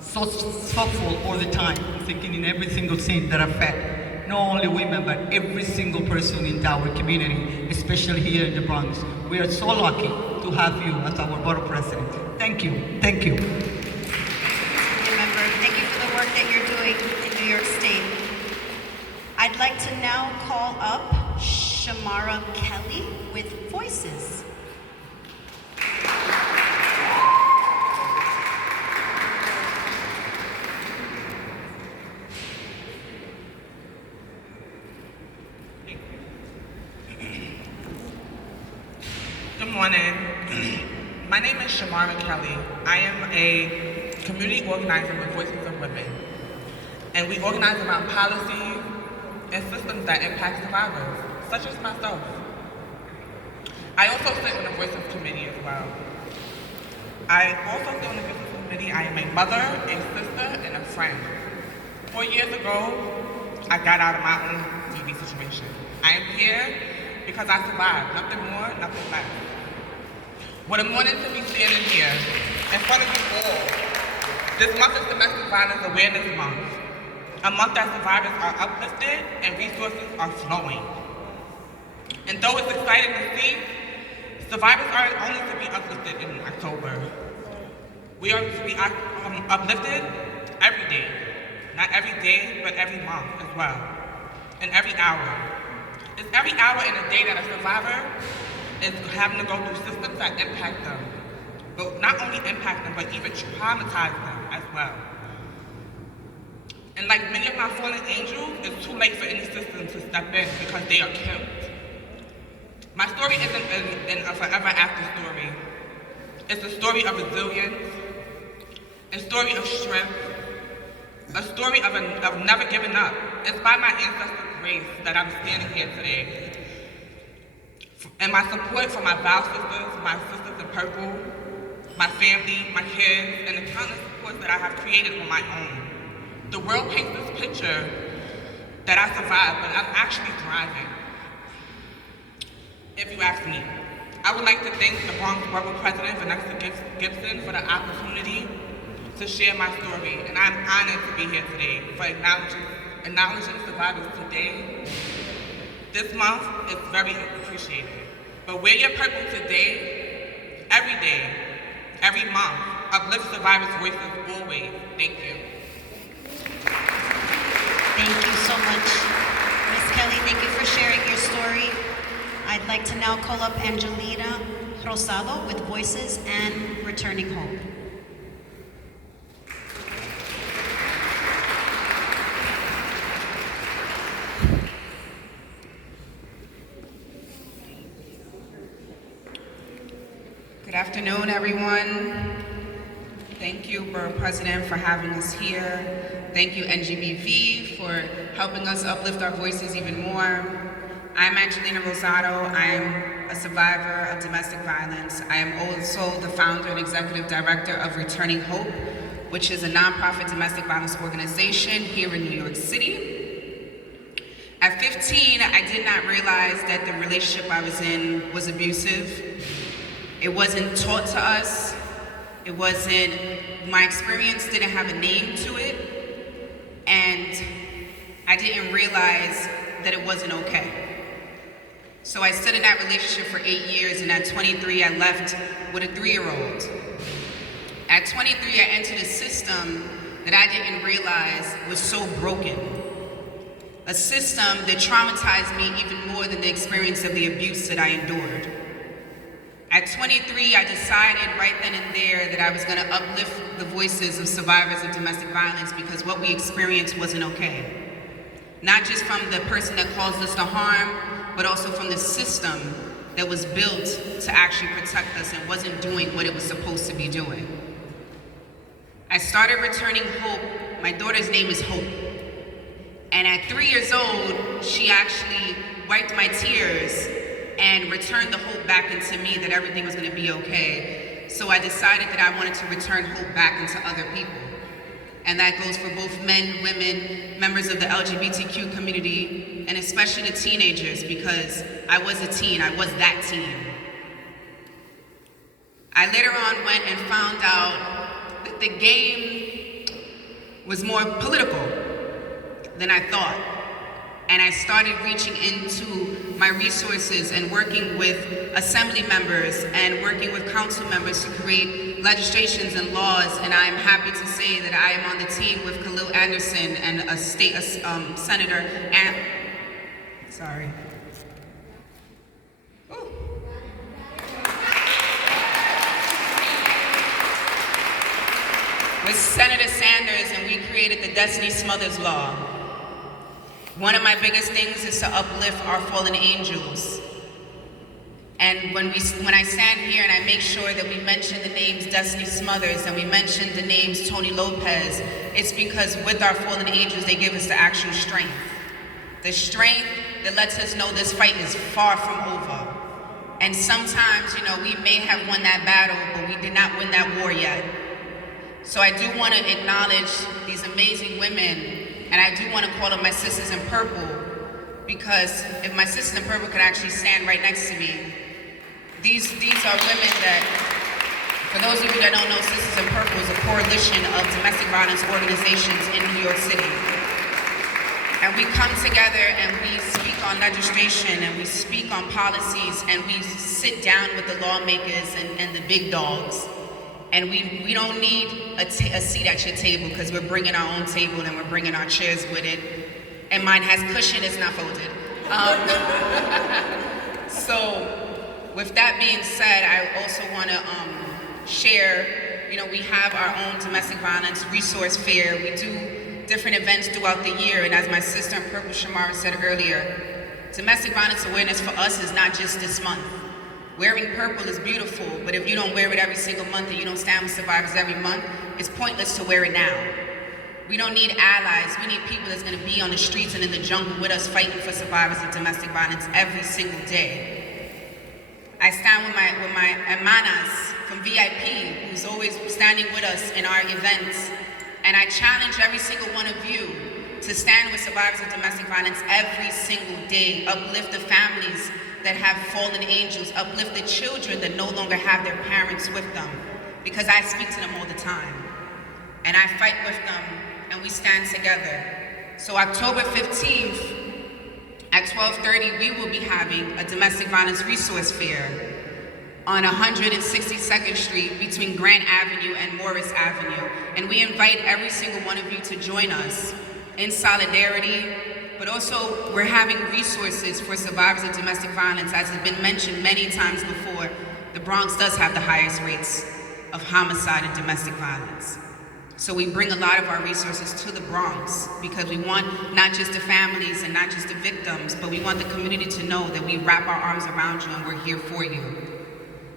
so thoughtful all the time, thinking in every single thing that affect not only women, but every single person in our community, especially here in the Bronx. We are so lucky to have you as our board president. Thank you, thank you. Remember, thank you for the work that you're doing in New York State. I'd like to now call up Shamara Kelly with Voices. Good morning. My name is Shamara Kelly. I am a community organizer with Voices of Women. And we organize around policies and systems that impact survivors, such as myself. I also sit on the Voices Committee as well. I also sit on the Voices Committee. I am a mother, a sister, and a friend. 4 years ago, I got out of my own TV situation. I am here because I survived, nothing more, nothing less. What I'm wanting to be standing here in front of you all, this month is Domestic Violence Awareness Month, a month that survivors are uplifted and resources are flowing. And though it's exciting to see, survivors aren't only to be uplifted in October. We are to be uplifted every day. Not every day, but every month as well. And every hour. It's every hour in a day that a survivor is having to go through systems that impact them. But not only impact them, but even traumatize them as well. And like many of my fallen angels, it's too late for any system to step in because they are killed. My story isn't a forever after story. It's a story of resilience, a story of strength, a story of never giving up. It's by my ancestors' grace that I'm standing here today. And my support for my vow sisters, my sisters in purple, my family, my kids, and the countless supports that I have created on my own. The world paints this picture that I survived, but I'm actually thriving. If you ask me, I would like to thank the Bronx Borough President, Vanessa Gibson, for the opportunity to share my story, and I'm honored to be here today for acknowledging survivors today. This month is very appreciated. But wear your purple today, every month. Uplift survivors' voices always. Thank you. Thank you so much, Ms. Kelly. Thank you for sharing your story. I'd like to now call up Angelina Rosado with Voices and Returning Home. Good afternoon, everyone. Thank you, Borough President, for having us here. Thank you, NGBV, for helping us uplift our voices even more. I'm Angelina Rosado. I'm a survivor of domestic violence. I am also the founder and executive director of Returning Hope, which is a nonprofit domestic violence organization here in New York City. At 15, I did not realize that the relationship I was in was abusive. It wasn't taught to us. My experience didn't have a name to it. And I didn't realize that it wasn't okay. So I stood in that relationship for 8 years, and at 23, I left with a 3-year-old. At 23, I entered a system that I didn't realize was so broken. A system that traumatized me even more than the experience of the abuse that I endured. At 23, I decided right then and there that I was going to uplift the voices of survivors of domestic violence because what we experienced wasn't okay. Not just from the person that caused us the harm, but also from the system that was built to actually protect us and wasn't doing what it was supposed to be doing. I started Returning Hope. My daughter's name is Hope. And at 3 years old, she actually wiped my tears and returned the hope back into me that everything was gonna be okay. So I decided that I wanted to return hope back into other people. And that goes for both men, women, members of the LGBTQ community, and especially the teenagers, because I was a teen, I was that teen. I later on went and found out that the game was more political than I thought. And I started reaching into my resources and working with assembly members and working with council members to create legislations and laws. And I'm happy to say that I am on the team with Khalil Anderson and a state senator and, sorry. Ooh. With Senator Sanders, and we created the Destiny Smothers Law. One of my biggest things is to uplift our fallen angels. And when I stand here and I make sure that we mention the names Destiny Smothers and we mention the names Tony Lopez, it's because with our fallen angels, they give us the actual strength. The strength that lets us know this fight is far from over. And sometimes, we may have won that battle, but we did not win that war yet. So I do want to acknowledge these amazing women. And I do want to call them my sisters in purple, because if my sisters in purple could actually stand right next to me, these are women that, for those of you that don't know, Sisters in Purple is a coalition of domestic violence organizations in New York City. And we come together and we speak on legislation and we speak on policies and we sit down with the lawmakers and the big dogs. And we don't need a seat at your table because we're bringing our own table and we're bringing our chairs with it. And mine has cushion, it's not folded. So with that being said, I also want to share, we have our own domestic violence resource fair. We do different events throughout the year, and as my sister in purple, Shamara, said earlier, domestic violence awareness for us is not just this month. Wearing purple is beautiful, but if you don't wear it every single month and you don't stand with survivors every month, it's pointless to wear it now. We don't need allies, we need people that's gonna be on the streets and in the jungle with us fighting for survivors of domestic violence every single day. I stand with my hermanas from VIP, who's always standing with us in our events. And I challenge every single one of you to stand with survivors of domestic violence every single day. Uplift the families that have fallen angels. Uplift the children that no longer have their parents with them. Because I speak to them all the time. And I fight with them, and we stand together. So October 15th at 12:30, we will be having a domestic violence resource fair on 162nd Street between Grant Avenue and Morris Avenue. And we invite every single one of you to join us in solidarity, but also we're having resources for survivors of domestic violence. As has been mentioned many times before, the Bronx does have the highest rates of homicide and domestic violence. So we bring a lot of our resources to the Bronx because we want not just the families and not just the victims, but we want the community to know that we wrap our arms around you and we're here for you.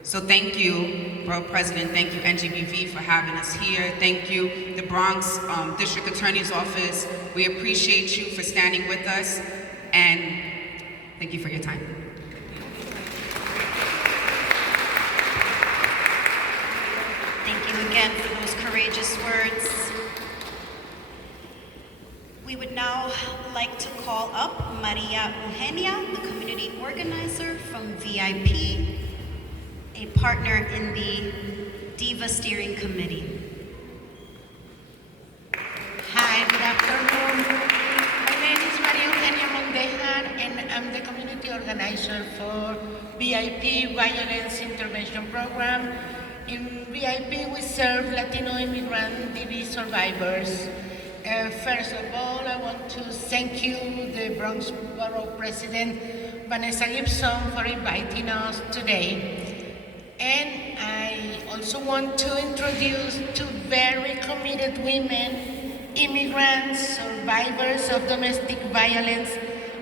So thank you, Borough President, thank you NGBV for having us here. Thank you, the Bronx District Attorney's Office. We appreciate you for standing with us, and thank you for your time. Thank you again for those courageous words. We would now like to call up Maria Eugenia, the community organizer from VIP, a partner in the DIVA Steering Committee. Hi, good afternoon. My name is Maria Eugenia Mondejan, and I'm the community organizer for VIP Violence Intervention Program. In VIP, we serve Latino immigrant DV survivors. First of all, I want to thank you, the Bronx Borough President, Vanessa Gibson, for inviting us today. And I also want to introduce two very committed women, immigrants, survivors of domestic violence,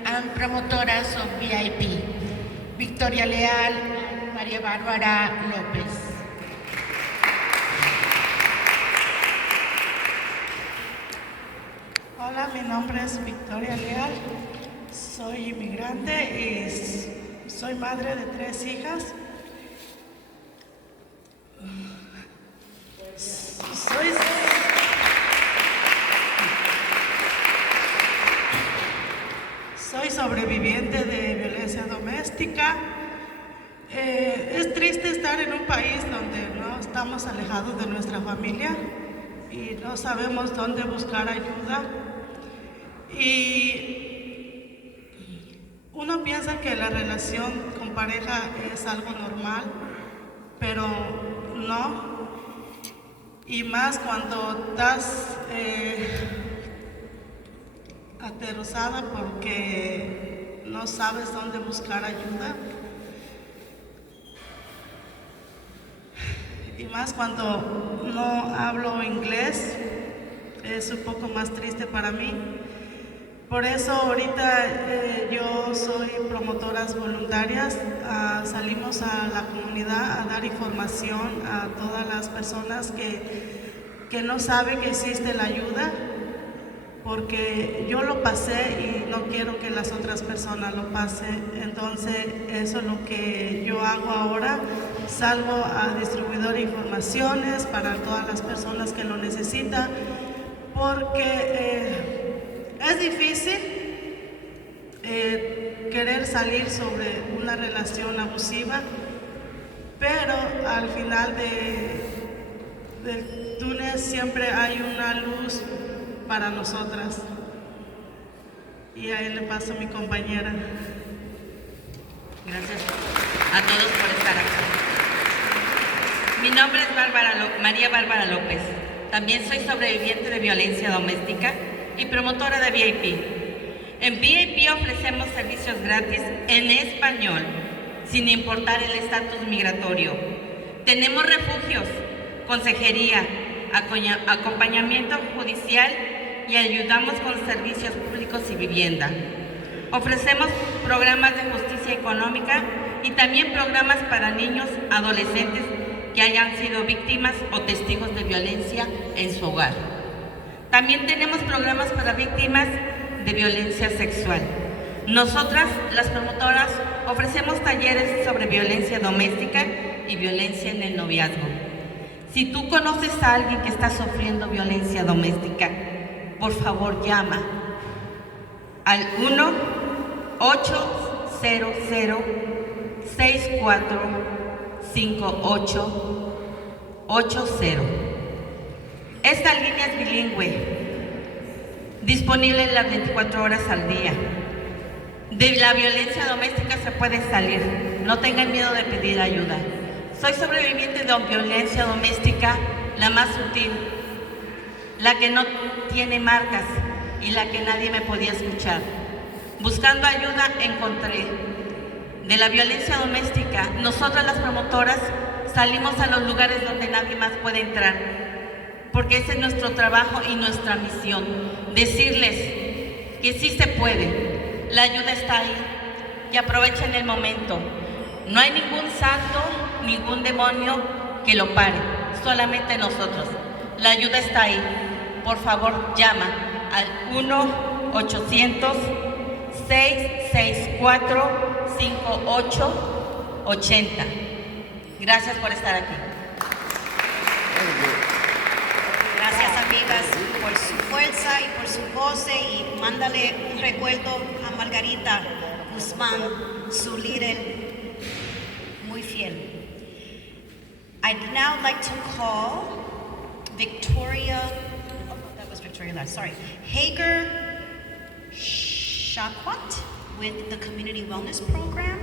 and promotoras of VIP, Victoria Leal and Maria Bárbara López. Hola, mi nombre es Victoria Leal, soy inmigrante y soy madre de 3 hijas. Soy sobreviviente de violencia doméstica. Es triste estar en un país donde no estamos alejados de nuestra familia y no sabemos dónde buscar ayuda. Y uno piensa que la relación con pareja es algo normal, pero no. Y más cuando estás aterrorizada porque no sabes dónde buscar ayuda. Y más cuando no hablo inglés, es un poco más triste para mí. Por eso ahorita yo soy promotoras voluntarias, salimos a la comunidad a dar información a todas las personas que no saben que existe la ayuda, porque yo lo pasé y no quiero que las otras personas lo pasen. Entonces eso es lo que yo hago ahora, salgo a distribuir informaciones para todas las personas que lo necesitan, porque es difícil querer salir sobre una relación abusiva, pero al final del túnel siempre hay una luz para nosotras. y ahí le paso a mi compañera. Gracias a todos por estar aquí. Mi nombre es María Bárbara López. También soy sobreviviente de violencia doméstica y promotora de VIP. En VIP ofrecemos servicios gratis en español, sin importar el estatus migratorio. Tenemos refugios, consejería, acompañamiento judicial y ayudamos con servicios públicos y vivienda. Ofrecemos programas de justicia económica y también programas para niños, adolescentes que hayan sido víctimas o testigos de violencia en su hogar. También tenemos programas para víctimas de violencia sexual. Nosotras, las promotoras, ofrecemos talleres sobre violencia doméstica y violencia en el noviazgo. Si tú conoces a alguien que está sufriendo violencia doméstica, por favor llama al 1-800-6458-80. Esta línea es bilingüe, disponible las 24 horas al día. De la violencia doméstica se puede salir, no tengan miedo de pedir ayuda. Soy sobreviviente de violencia doméstica, la más sutil, la que no tiene marcas y la que nadie me podía escuchar. Buscando ayuda encontré. De la violencia doméstica, nosotras las promotoras salimos a los lugares donde nadie más puede entrar, porque ese es nuestro trabajo y nuestra misión, decirles que sí se puede, la ayuda está ahí, que aprovechen el momento. No hay ningún santo, ningún demonio que lo pare, solamente nosotros. La ayuda está ahí. Por favor, llama al 1-800-664-5880. Gracias por estar aquí. Gracias, amigas, por su fuerza y por su goce, y mándale un recuerdo a Margarita Guzmán, su líder muy fiel. I'd now like to call Hager Shakwat with the Community Wellness Program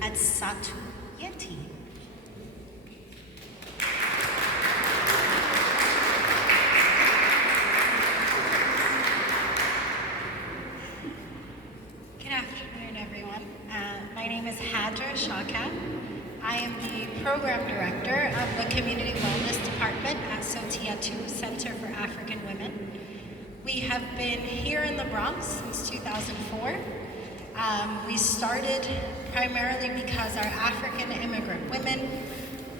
at Satu Yeti. Good afternoon, everyone. My name is Hajar Shawkat. I am the Program Director of the Community Wellness Department at Sotiatu Center for African Women. We have been here in the Bronx since 2004. We started primarily because our African immigrant women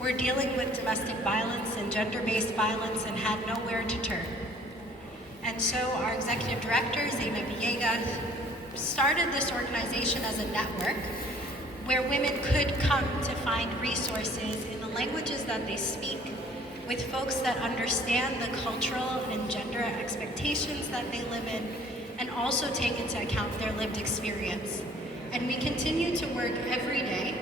were dealing with domestic violence and gender-based violence and had nowhere to turn. And so our Executive Director, Zaina Villegas, started this organization as a network where women could come to find resources in the languages that they speak, with folks that understand the cultural and gender expectations that they live in, and also take into account their lived experience. And we continue to work every day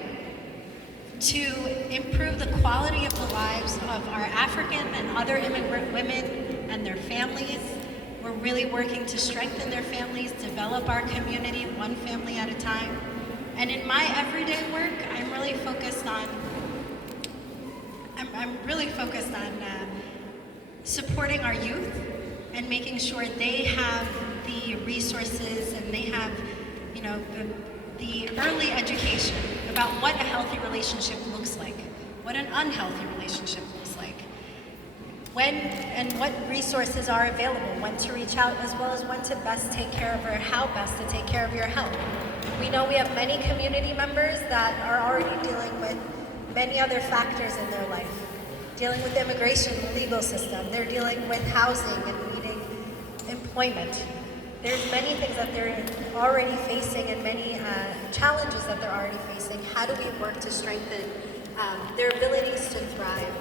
to improve the quality of the lives of our African and other immigrant women and their families. We're really working to strengthen their families, develop our community one family at a time. And in my everyday work, I'm really focused on supporting our youth and making sure they have the resources and they have, the early education about what a healthy relationship looks like, what an unhealthy relationship looks like, when and what resources are available, when to reach out, as well as when to best take care of, or how best to take care of your health. We know we have many community members that are already dealing with many other factors in their life, dealing with immigration, the legal system. They're dealing with housing and needing employment. There's many things that they're already facing and many challenges that they're already facing. How do we work to strengthen their abilities to thrive,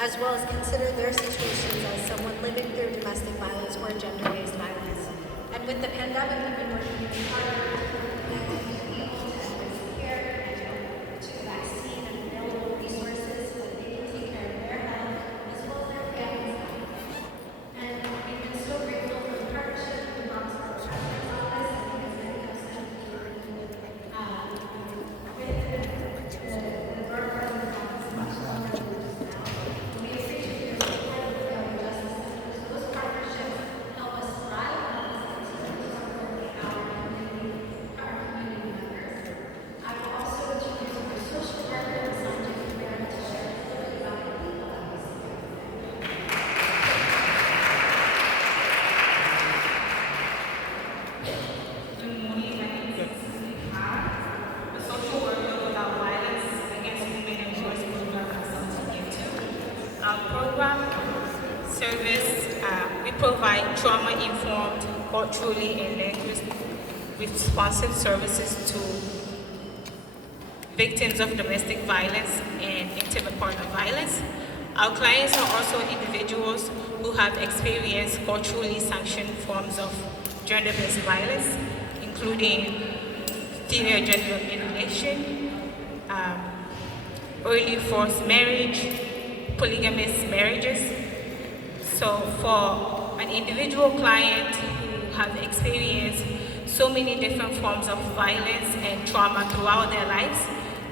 as well as consider their situations as someone living through domestic violence or gender-based violence? And with the pandemic, we've been working really hard Our program service, we provide trauma-informed, culturally and linguistically responsive services to victims of domestic violence and intimate partner violence. Our clients are also individuals who have experienced culturally sanctioned forms of gender-based violence, including female genital mutilation, early forced marriage, polygamous marriages. So for an individual client who have experienced so many different forms of violence and trauma throughout their lives,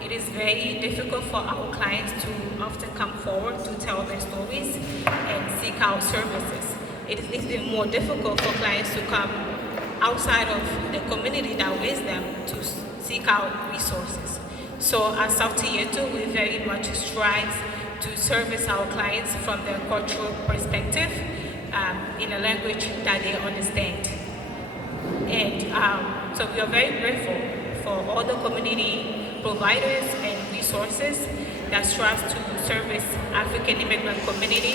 it is very difficult for our clients to often come forward to tell their stories and seek out services. It is even more difficult for clients to come outside of the community that raised them to seek out resources. So at South Tier 2, we very much strive to service our clients from their cultural perspective in a language that they understand. And so we are very grateful for all the community providers and resources that strive to service African immigrant community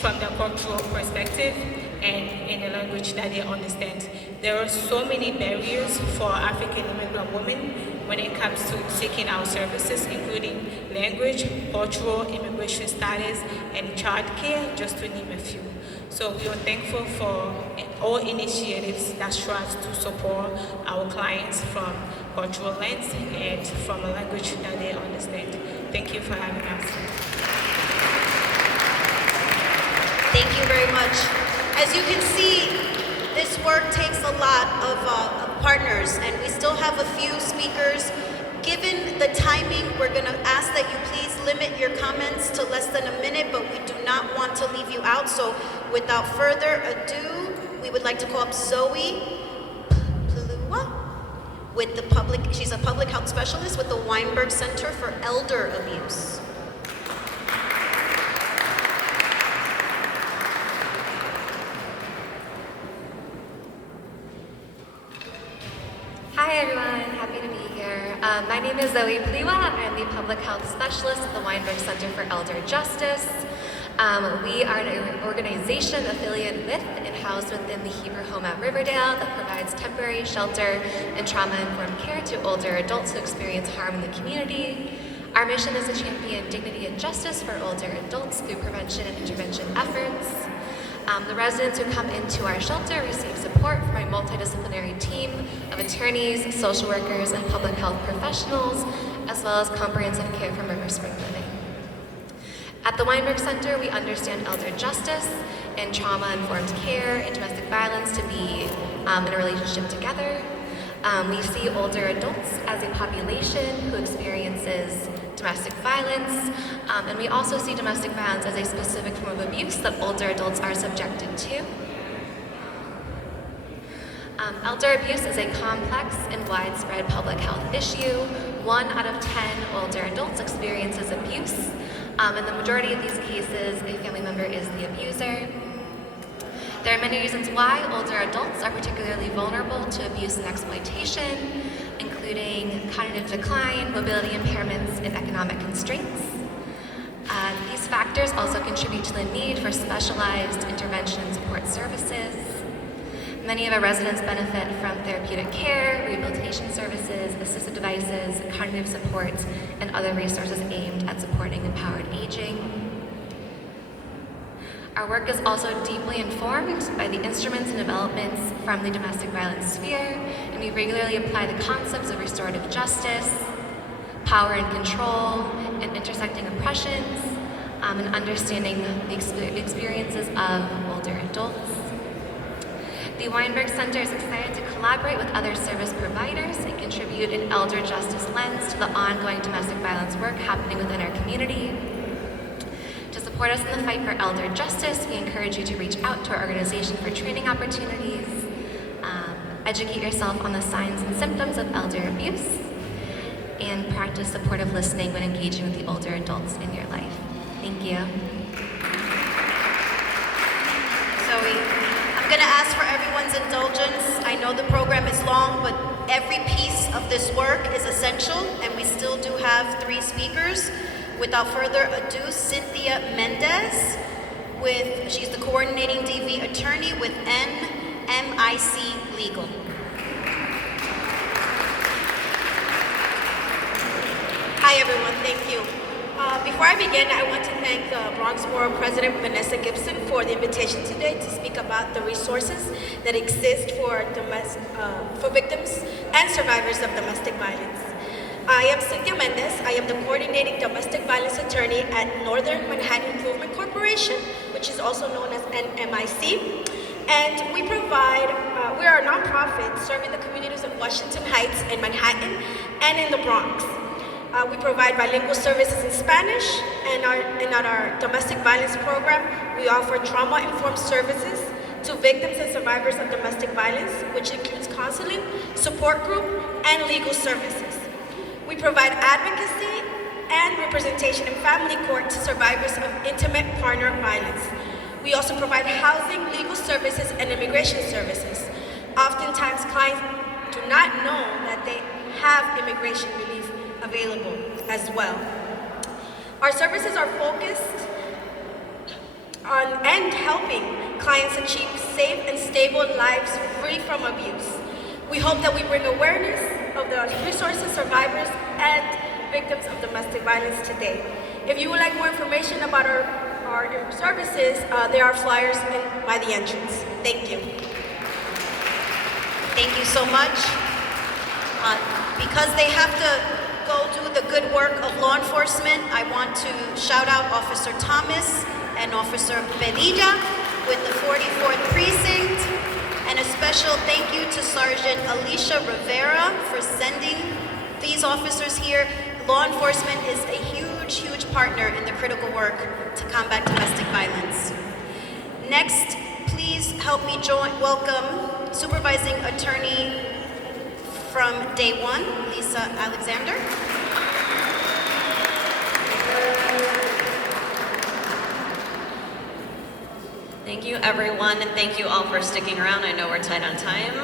from their cultural perspective and in a language that they understand. There are so many barriers for African immigrant women when it comes to seeking our services, including language, cultural, immigration status, and child care, just to name a few. So we are thankful for all initiatives that strive to support our clients from cultural lens and from a language that they understand. Thank you for having us. Thank you very much. As you can see, this work takes a lot of partners, and we still have a few speakers. Given the timing, we're going to ask that you please limit your comments to less than a minute, but we do not want to leave you out. So without further ado, we would like to call up Zoe Plua with she's a public health specialist with the Weinberg Center for Elder Abuse. Hi everyone, happy to be here. My name is Zoe Pliwa. I'm the Public Health Specialist at the Weinberg Center for Elder Justice. We are an organization affiliated with and housed within the Hebrew Home at Riverdale that provides temporary shelter and trauma-informed care to older adults who experience harm in the community. Our mission is to champion dignity and justice for older adults through prevention and intervention efforts. The residents who come into our shelter receive support from a multidisciplinary team of attorneys, social workers, and public health professionals, as well as comprehensive care from River Spring Living. At the Weinberg Center, we understand elder justice and trauma-informed care and domestic violence to be in a relationship together. We see older adults as a population who experiences domestic violence, and we also see domestic violence as a specific form of abuse that older adults are subjected to. Elder abuse is a complex and widespread public health issue. 1 out of 10 older adults experiences abuse. In the majority of these cases, a family member is the abuser. There are many reasons why older adults are particularly vulnerable to abuse and exploitation, including cognitive decline, mobility impairments, and economic constraints. These factors also contribute to the need for specialized intervention and support services. Many of our residents benefit from therapeutic care, rehabilitation services, assistive devices, cognitive support, and other resources aimed at supporting empowered aging. Our work is also deeply informed by the instruments and developments from the domestic violence sphere, and we regularly apply the concepts of restorative justice, power and control, and intersecting oppressions, and understanding the experiences of older adults. The Weinberg Center is excited to collaborate with other service providers and contribute an elder justice lens to the ongoing domestic violence work happening within our community. To support us in the fight for elder justice, we encourage you to reach out to our organization for training opportunities, educate yourself on the signs and symptoms of elder abuse, and practice supportive listening when engaging with the older adults in your life. Thank you. Zoe, I'm going to ask for everyone's indulgence. I know the program is long, but every piece of this work is essential, and we still do have 3 speakers. Without further ado, Cynthia Mendez, she's the coordinating DV attorney with NMIC Legal. Hi everyone, thank you. Before I begin, I want to thank the Bronx Borough President Vanessa Gibson for the invitation today to speak about the resources that exist for victims and survivors of domestic violence. I am Cynthia Mendez. I am the coordinating domestic violence attorney at Northern Manhattan Improvement Corporation, which is also known as NMIC. And we are a nonprofit serving the communities of Washington Heights and Manhattan and in the Bronx. We provide bilingual services in Spanish, and at our domestic violence program, we offer trauma-informed services to victims and survivors of domestic violence, which includes counseling, support group, and legal services. We provide advocacy and representation in family court to survivors of intimate partner violence. We also provide housing, legal services, and immigration services. Oftentimes, clients do not know that they have immigration relief available as well. Our services are focused on helping clients achieve safe and stable lives free from abuse. We hope that we bring awareness of the resources, survivors, and victims of domestic violence today. If you would like more information about our services, there are flyers by the entrance. Thank you. Thank you so much. Because they have to go do the good work of law enforcement, I want to shout out Officer Thomas and Officer Pedilla with the 44th Precinct, and a special thank you to Sergeant Alicia Rivera for sending these officers here. Law enforcement is a huge, huge partner in the critical work to combat domestic violence. Next, please help me welcome Supervising Attorney from Day One, Lisa Alexander. Thank you everyone, and thank you all for sticking around. I know we're tight on time,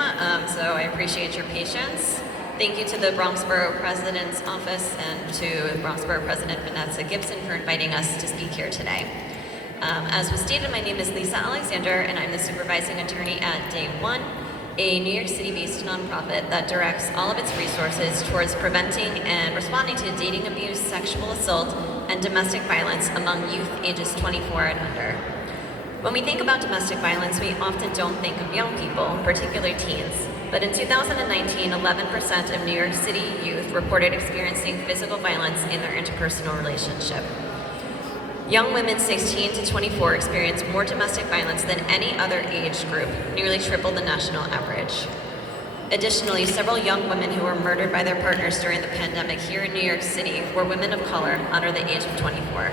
so I appreciate your patience. Thank you to the Bronx Borough President's Office and to Bronx Borough President Vanessa Gibson for inviting us to speak here today. As was stated, my name is Lisa Alexander, and I'm the supervising attorney at Day One, a New York City-based nonprofit that directs all of its resources towards preventing and responding to dating abuse, sexual assault, and domestic violence among youth ages 24 and under. When we think about domestic violence, we often don't think of young people, particularly teens. But in 2019, 11% of New York City youth reported experiencing physical violence in their interpersonal relationship. Young women 16 to 24 experience more domestic violence than any other age group, nearly triple the national average. Additionally, several young women who were murdered by their partners during the pandemic here in New York City were women of color under the age of 24.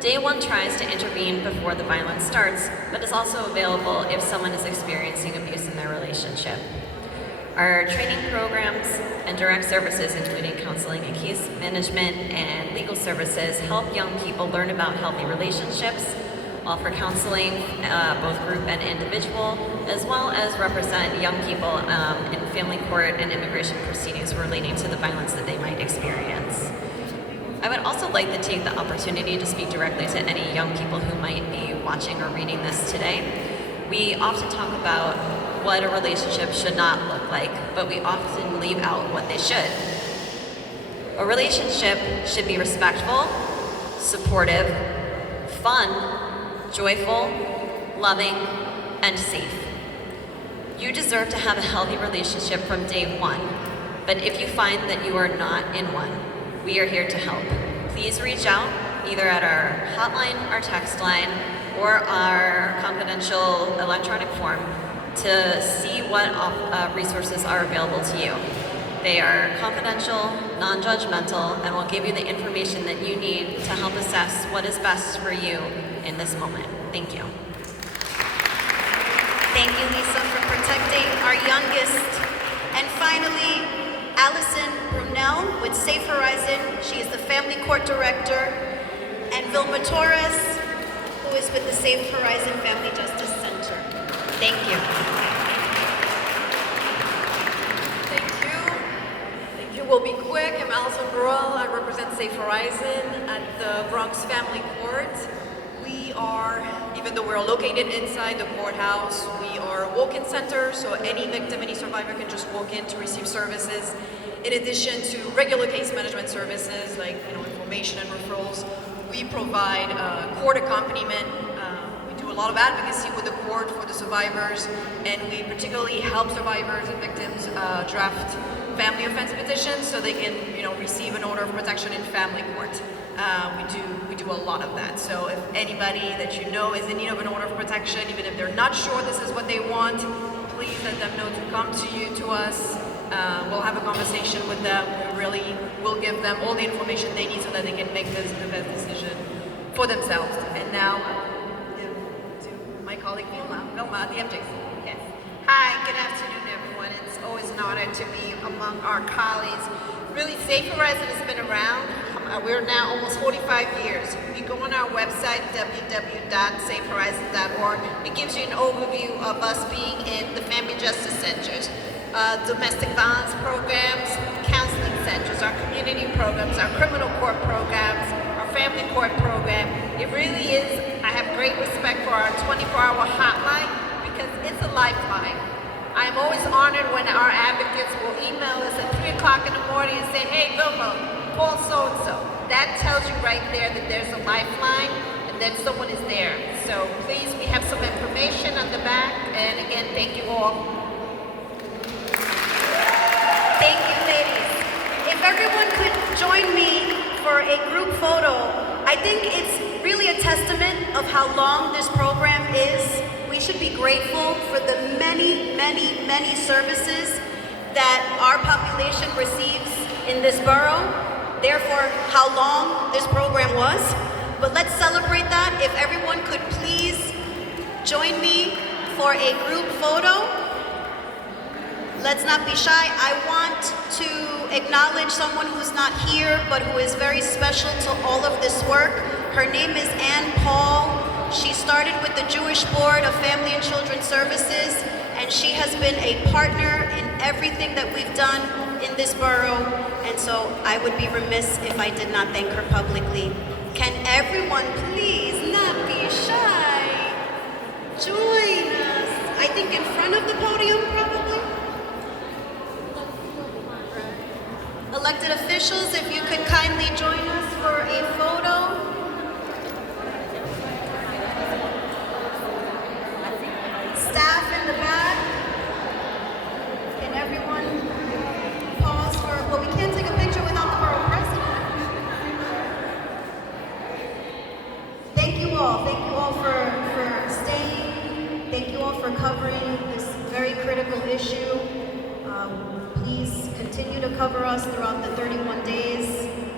Day One tries to intervene before the violence starts, but is also available if someone is experiencing abuse in their relationship. Our training programs and direct services, including counseling and case management and legal services, help young people learn about healthy relationships, offer counseling, both group and individual, as well as represent young people in family court and immigration proceedings relating to the violence that they might experience. I would also like to take the opportunity to speak directly to any young people who might be watching or reading this today. We often talk about what a relationship should not look like, but we often leave out what they should. A relationship should be respectful, supportive, fun, joyful, loving, and safe. You deserve to have a healthy relationship from day one, but if you find that you are not in one, we are here to help. Please reach out either at our hotline, our text line, or our confidential electronic form to see what resources are available to you. They are confidential, non-judgmental, and will give you the information that you need to help assess what is best for you in this moment. Thank you. Thank you, Lisa, for protecting our youngest. And finally, Allison Brunel with Safe Horizon. She is the Family Court Director. And Vilma Torres, who is with the Safe Horizon Family Justice Center. Thank you. Thank you It will be quick. I'm Alison Burrell. I represent Safe Horizon at the Bronx Family Court. We are, even though we're located inside the courthouse, we are a walk-in center, so any victim, any survivor can just walk in to receive services. In addition to regular case management services like information and referrals, we provide court accompaniment. We do a lot of advocacy with the court for the survivors, and we particularly help survivors and victims draft family offense petitions so they can receive an order of protection in family court. We do a lot of that. So if anybody that you know is in need of an order of protection, even if they're not sure this is what they want, please let them know to come to us. We'll have a conversation with them. We'll give them all the information they need so that they can make the best decision for themselves. And now, to my colleague Vilma at the MJC. Yes. Hi, good afternoon, everyone. It's always an honor to be among our colleagues. Really, Safe Horizon has been around. We're now almost 45 years. If you go on our website, www.safehorizon.org, it gives you an overview of us being in the family justice centers, domestic violence programs, counseling centers, our community programs, our criminal court programs, our family court program. It really is, I have great respect for our 24-hour hotline because it's a lifeline. I'm always honored when our advocates will email us at 3 o'clock in the morning and say, hey, Vilma, call so-and-so. That tells you right there that there's a lifeline and that someone is there. So please, we have some information on the back. And again, thank you all. Thank you, ladies. If everyone could join me for a group photo, I think it's really a testament of how long this program is. We should be grateful for the many, many, many services that our population receives in this borough. Therefore, how long this program was. But let's celebrate that. If everyone could please join me for a group photo. Let's not be shy. I want to acknowledge someone who's not here, but who is very special to all of this work. Her name is Ann Paul. She started with the Jewish Board of Family and Children Services, and she has been a partner in everything that we've done in this borough, and so I would be remiss if I did not thank her publicly. Can everyone please not be shy? Join us. I think in front of the podium, probably. Elected officials, if you could kindly join us for a photo. Staff in the back. Can everyone pause for, well, we can't take a picture without the borough president. Thank you all for staying. Thank you all for covering this very critical issue. Please continue to cover us throughout the 31 days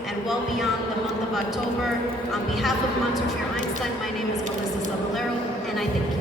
and well beyond the month of October. On behalf of Montefiore Einstein, my name is Melissa Saballero, and I thank you.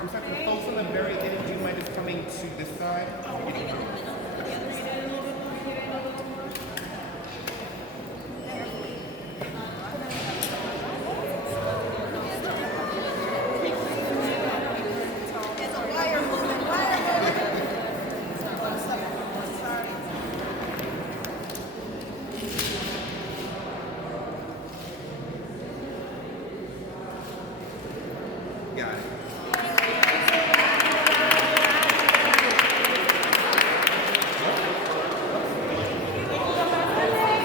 I'm sorry, for the folks on the very end, do you mind just coming to this side? Got it.